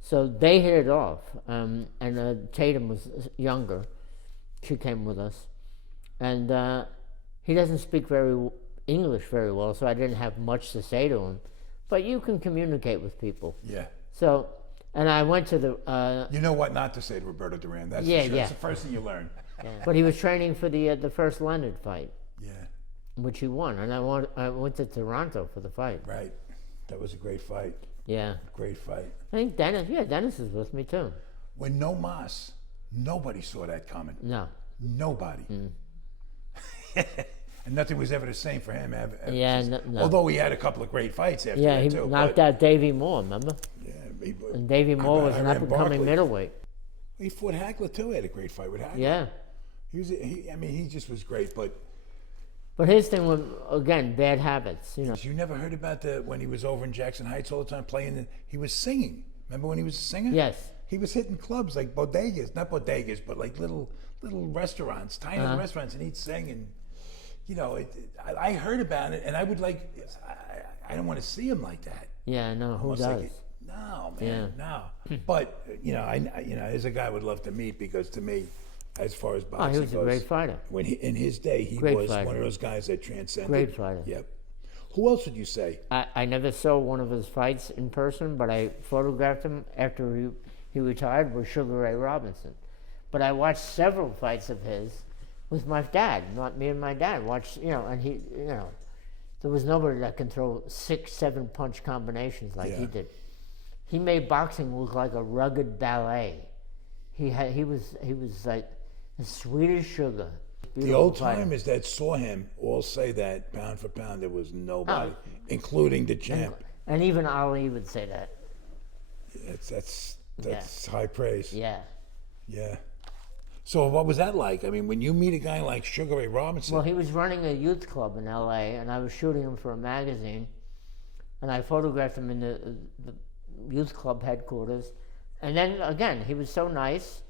So they hit it off. And Tatum was younger. She came with us. And he doesn't speak English very well, so I didn't have much to say to him. But you can communicate with people. Yeah. So, and I went to the... you know what not to say to Roberto Duran. That's yeah, for sure. yeah. That's the first thing you learn. Yeah. But he was training for the first Leonard fight. Yeah. Which he won. And I went to Toronto for the fight. Right. That was a great fight. Yeah. Great fight. I think Dennis is with me too. When no Mas, nobody saw that coming. No. Nobody. Mm. And nothing was ever the same for him. Yeah, no. Although he had a couple of great fights after yeah, that he too. knocked out Davey Moore, remember? Yeah. And Davey Moore was an up-and-coming Barkley. middleweight. He fought Hagler too. He had a great fight with Hagler. Yeah. He just was great. But his thing was, again, bad habits, You never heard about when he was over in Jackson Heights all the time playing, he was singing. Remember when he was a singer? Yes. He was hitting clubs like bodegas, not bodegas, but like little restaurants, tiny little restaurants, and he'd sing. And, I heard about it, and I would I don't want to see him like that. Yeah, no, who Almost does? No, man, no. But, as a guy I would love to meet, because to me, as far as boxing he was a great fighter. In his day, he was one of those guys that transcended. Great fighter. Yep. Who else would you say? I never saw one of his fights in person, but I photographed him after he retired with Sugar Ray Robinson. But I watched several fights of his with my dad, not me and my dad. Watched, and he, there was nobody that can throw 6, 7 punch combinations like he did. He made boxing look like a rugged ballet. He was like the sweetest sugar. The old timers that saw him all say that pound for pound there was nobody, including the champ. And even Ali would say that. That's high praise. Yeah. Yeah. So what was that like? I mean, when you meet a guy like Sugar Ray Robinson. Well, he was running a youth club in L.A., and I was shooting him for a magazine, and I photographed him in the youth club headquarters. And then, again, he was so nice.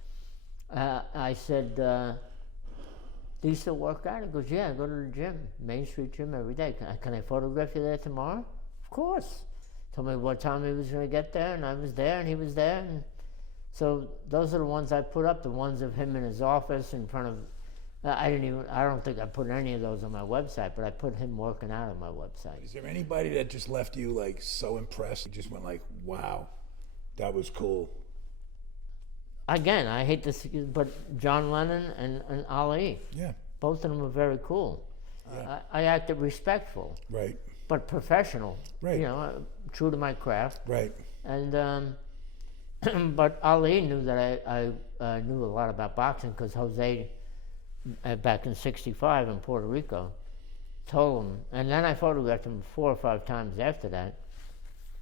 I said, do you still work out? He goes, yeah, I go to the gym, Main Street gym every day. Can I photograph you there tomorrow? Of course. Told me what time he was going to get there, and I was there, and he was there. And so those are the ones I put up, the ones of him in his office in front of, I don't think I put any of those on my website, but I put him working out on my website. Is there anybody that just left you like so impressed? You just went like, wow, that was cool. Again, I hate this, but John Lennon and Ali. Yeah. Both of them were very cool. Yeah. I acted respectful. Right. But professional. Right. True to my craft. Right. And but Ali knew that I knew a lot about boxing because Jose, back in '65 in Puerto Rico, told him. And then I photographed him 4 or 5 times after that.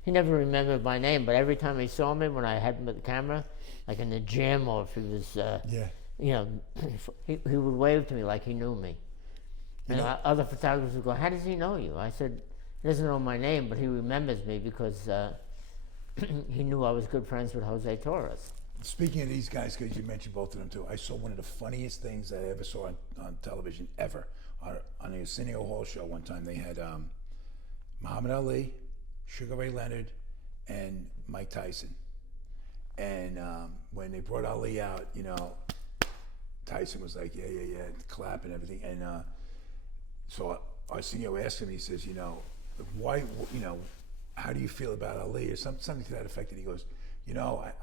He never remembered my name, but every time he saw me when I had him with the camera, like in the gym or if he was, he would wave to me like he knew me. And other photographers would go, how does he know you? I said, he doesn't know my name, but he remembers me because he knew I was good friends with Jose Torres. Speaking of these guys, because you mentioned both of them too, I saw one of the funniest things I ever saw on television ever. On the Arsenio Hall show one time, they had Muhammad Ali, Sugar Ray Leonard, and Mike Tyson. And when they brought Ali out, Tyson was like, yeah, clap and everything. And so Arsenio asked him, he says, why, how do you feel about Ali? Or something to that effect. And he goes,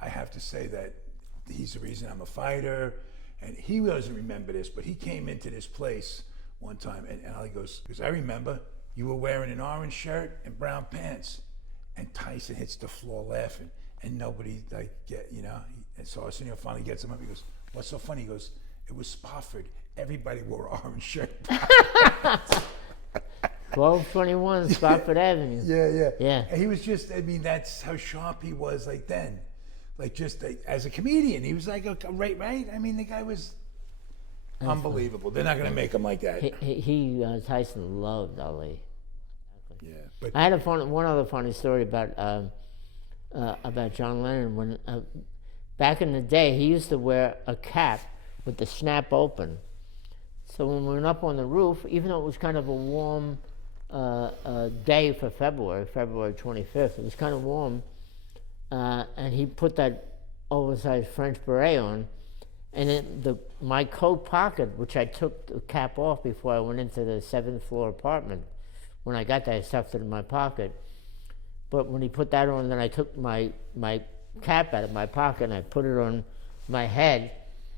I have to say that he's the reason I'm a fighter. And he doesn't remember this, but he came into this place one time, and Ali goes, because I remember you were wearing an orange shirt and brown pants. And Tyson hits the floor laughing. And nobody, and so Arsenio finally gets him up. He goes, what's so funny? He goes, it was Spofford. Everybody wore orange shirt. 1221 Spofford Avenue. Yeah. And he was just, that's how sharp he was like then. Like just as a comedian, he was like, right? The guy was unbelievable. They're not going to make him like that. Tyson loved Ali. Yeah. But I had one other funny story about John Lennon. When back in the day, he used to wear a cap with the snap open. So when we went up on the roof, even though it was kind of a warm day for February 25th, it was kind of warm, and he put that oversized French beret on, and in my coat pocket, which I took the cap off before I went into the 7th floor apartment. When I got there, I stuffed it in my pocket. But when he put that on, then I took my cap out of my pocket and I put it on my head.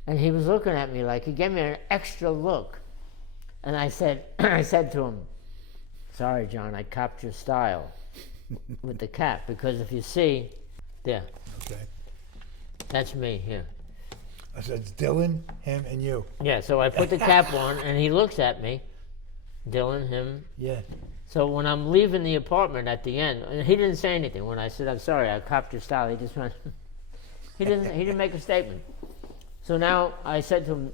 And he was looking at me like, he gave me an extra look. And I said to him, sorry, John, I copped your style with the cap. Because if you see, there. Okay. That's me here. I said, it's Dylan, him, and you. Yeah, so I put the cap on and he looks at me. Dylan, him. Yeah. So when I'm leaving the apartment at the end, and he didn't say anything. When I said, I'm sorry, I copped your style, he just went, he didn't make a statement. So now I said to him,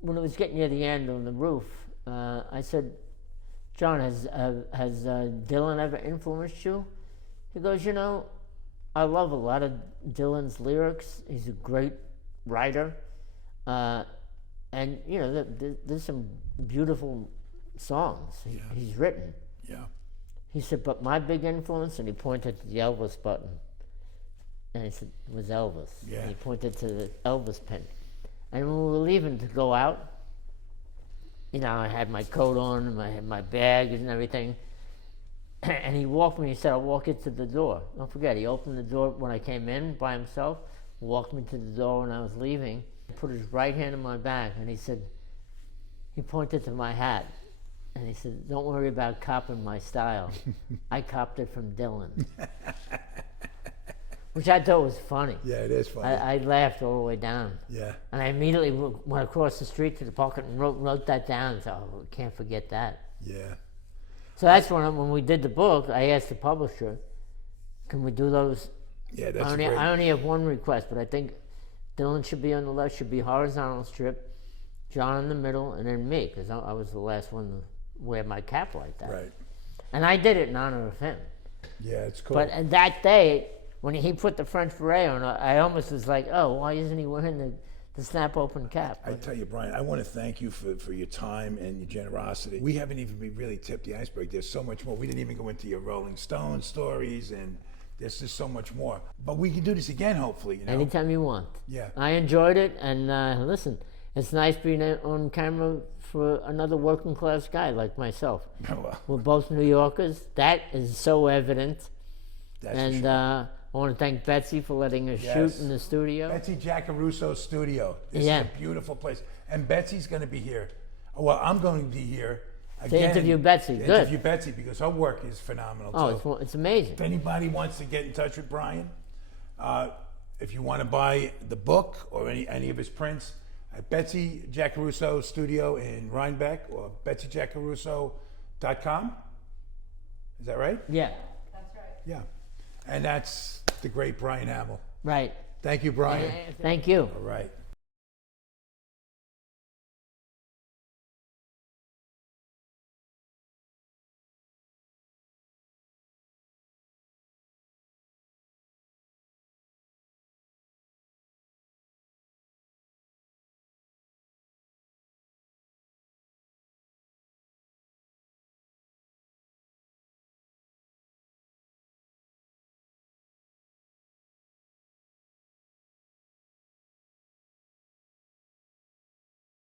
when it was getting near the end on the roof, I said, John, has Dylan ever influenced you? He goes, I love a lot of Dylan's lyrics. He's a great writer. And, there's some beautiful songs he's written. Yeah. He said, but my big influence, and he pointed to the Elvis button. And he said, it was Elvis. Yeah. And he pointed to the Elvis pin. And when we were leaving to go out, I had my coat on and I had my bag and everything. And he walked me, he said, I'll walk you to the door. Don't forget, he opened the door when I came in by himself, walked me to the door when I was leaving, put his right hand on my back, and he said, he pointed to my hat, and he said, don't worry about copping my style. I copped it from Dylan. Which I thought was funny. Yeah, it is funny. I laughed all the way down. Yeah. And I immediately went across the street to the pocket and wrote that down, so I can't forget that. Yeah. So that's when we did the book, I asked the publisher, can we do those? Yeah, that's I only have one request, but I think Dylan should be on the left, should be horizontal strip, John in the middle, and then me, because I was the last one to wear my cap like that. Right. And I did it in honor of him. Yeah, it's cool. But that day, when he put the French beret on, I almost was like, oh, why isn't he wearing the snap-open cap? I tell you, Brian, I want to thank you for your time and your generosity. We haven't even really tipped the iceberg. There's so much more. We didn't even go into your Rolling Stone stories, and there's just so much more. But we can do this again, hopefully. Anytime you want. Yeah. I enjoyed it, and listen, it's nice being on camera for another working-class guy like myself. Well, We're both New Yorkers. That is so evident. that's And for sure. I want to thank Betsy for letting us Yes. shoot in the studio. Betsy Jacaruso Studio. This is a beautiful place. And Betsy's going to be here. Well, I'm going to be here again. To interview Betsy. To Good. interview Betsy, because her work is phenomenal, too. Oh, it's amazing. If anybody wants to get in touch with Brian, if you want to buy the book or any of his prints, at Betsy Jacaruso Studio in Rhinebeck or betsyjacaruso.com. Is that right? Yeah, Yeah. And that's the great Brian Hamill. right. Thank you, Brian. Thank you. All right.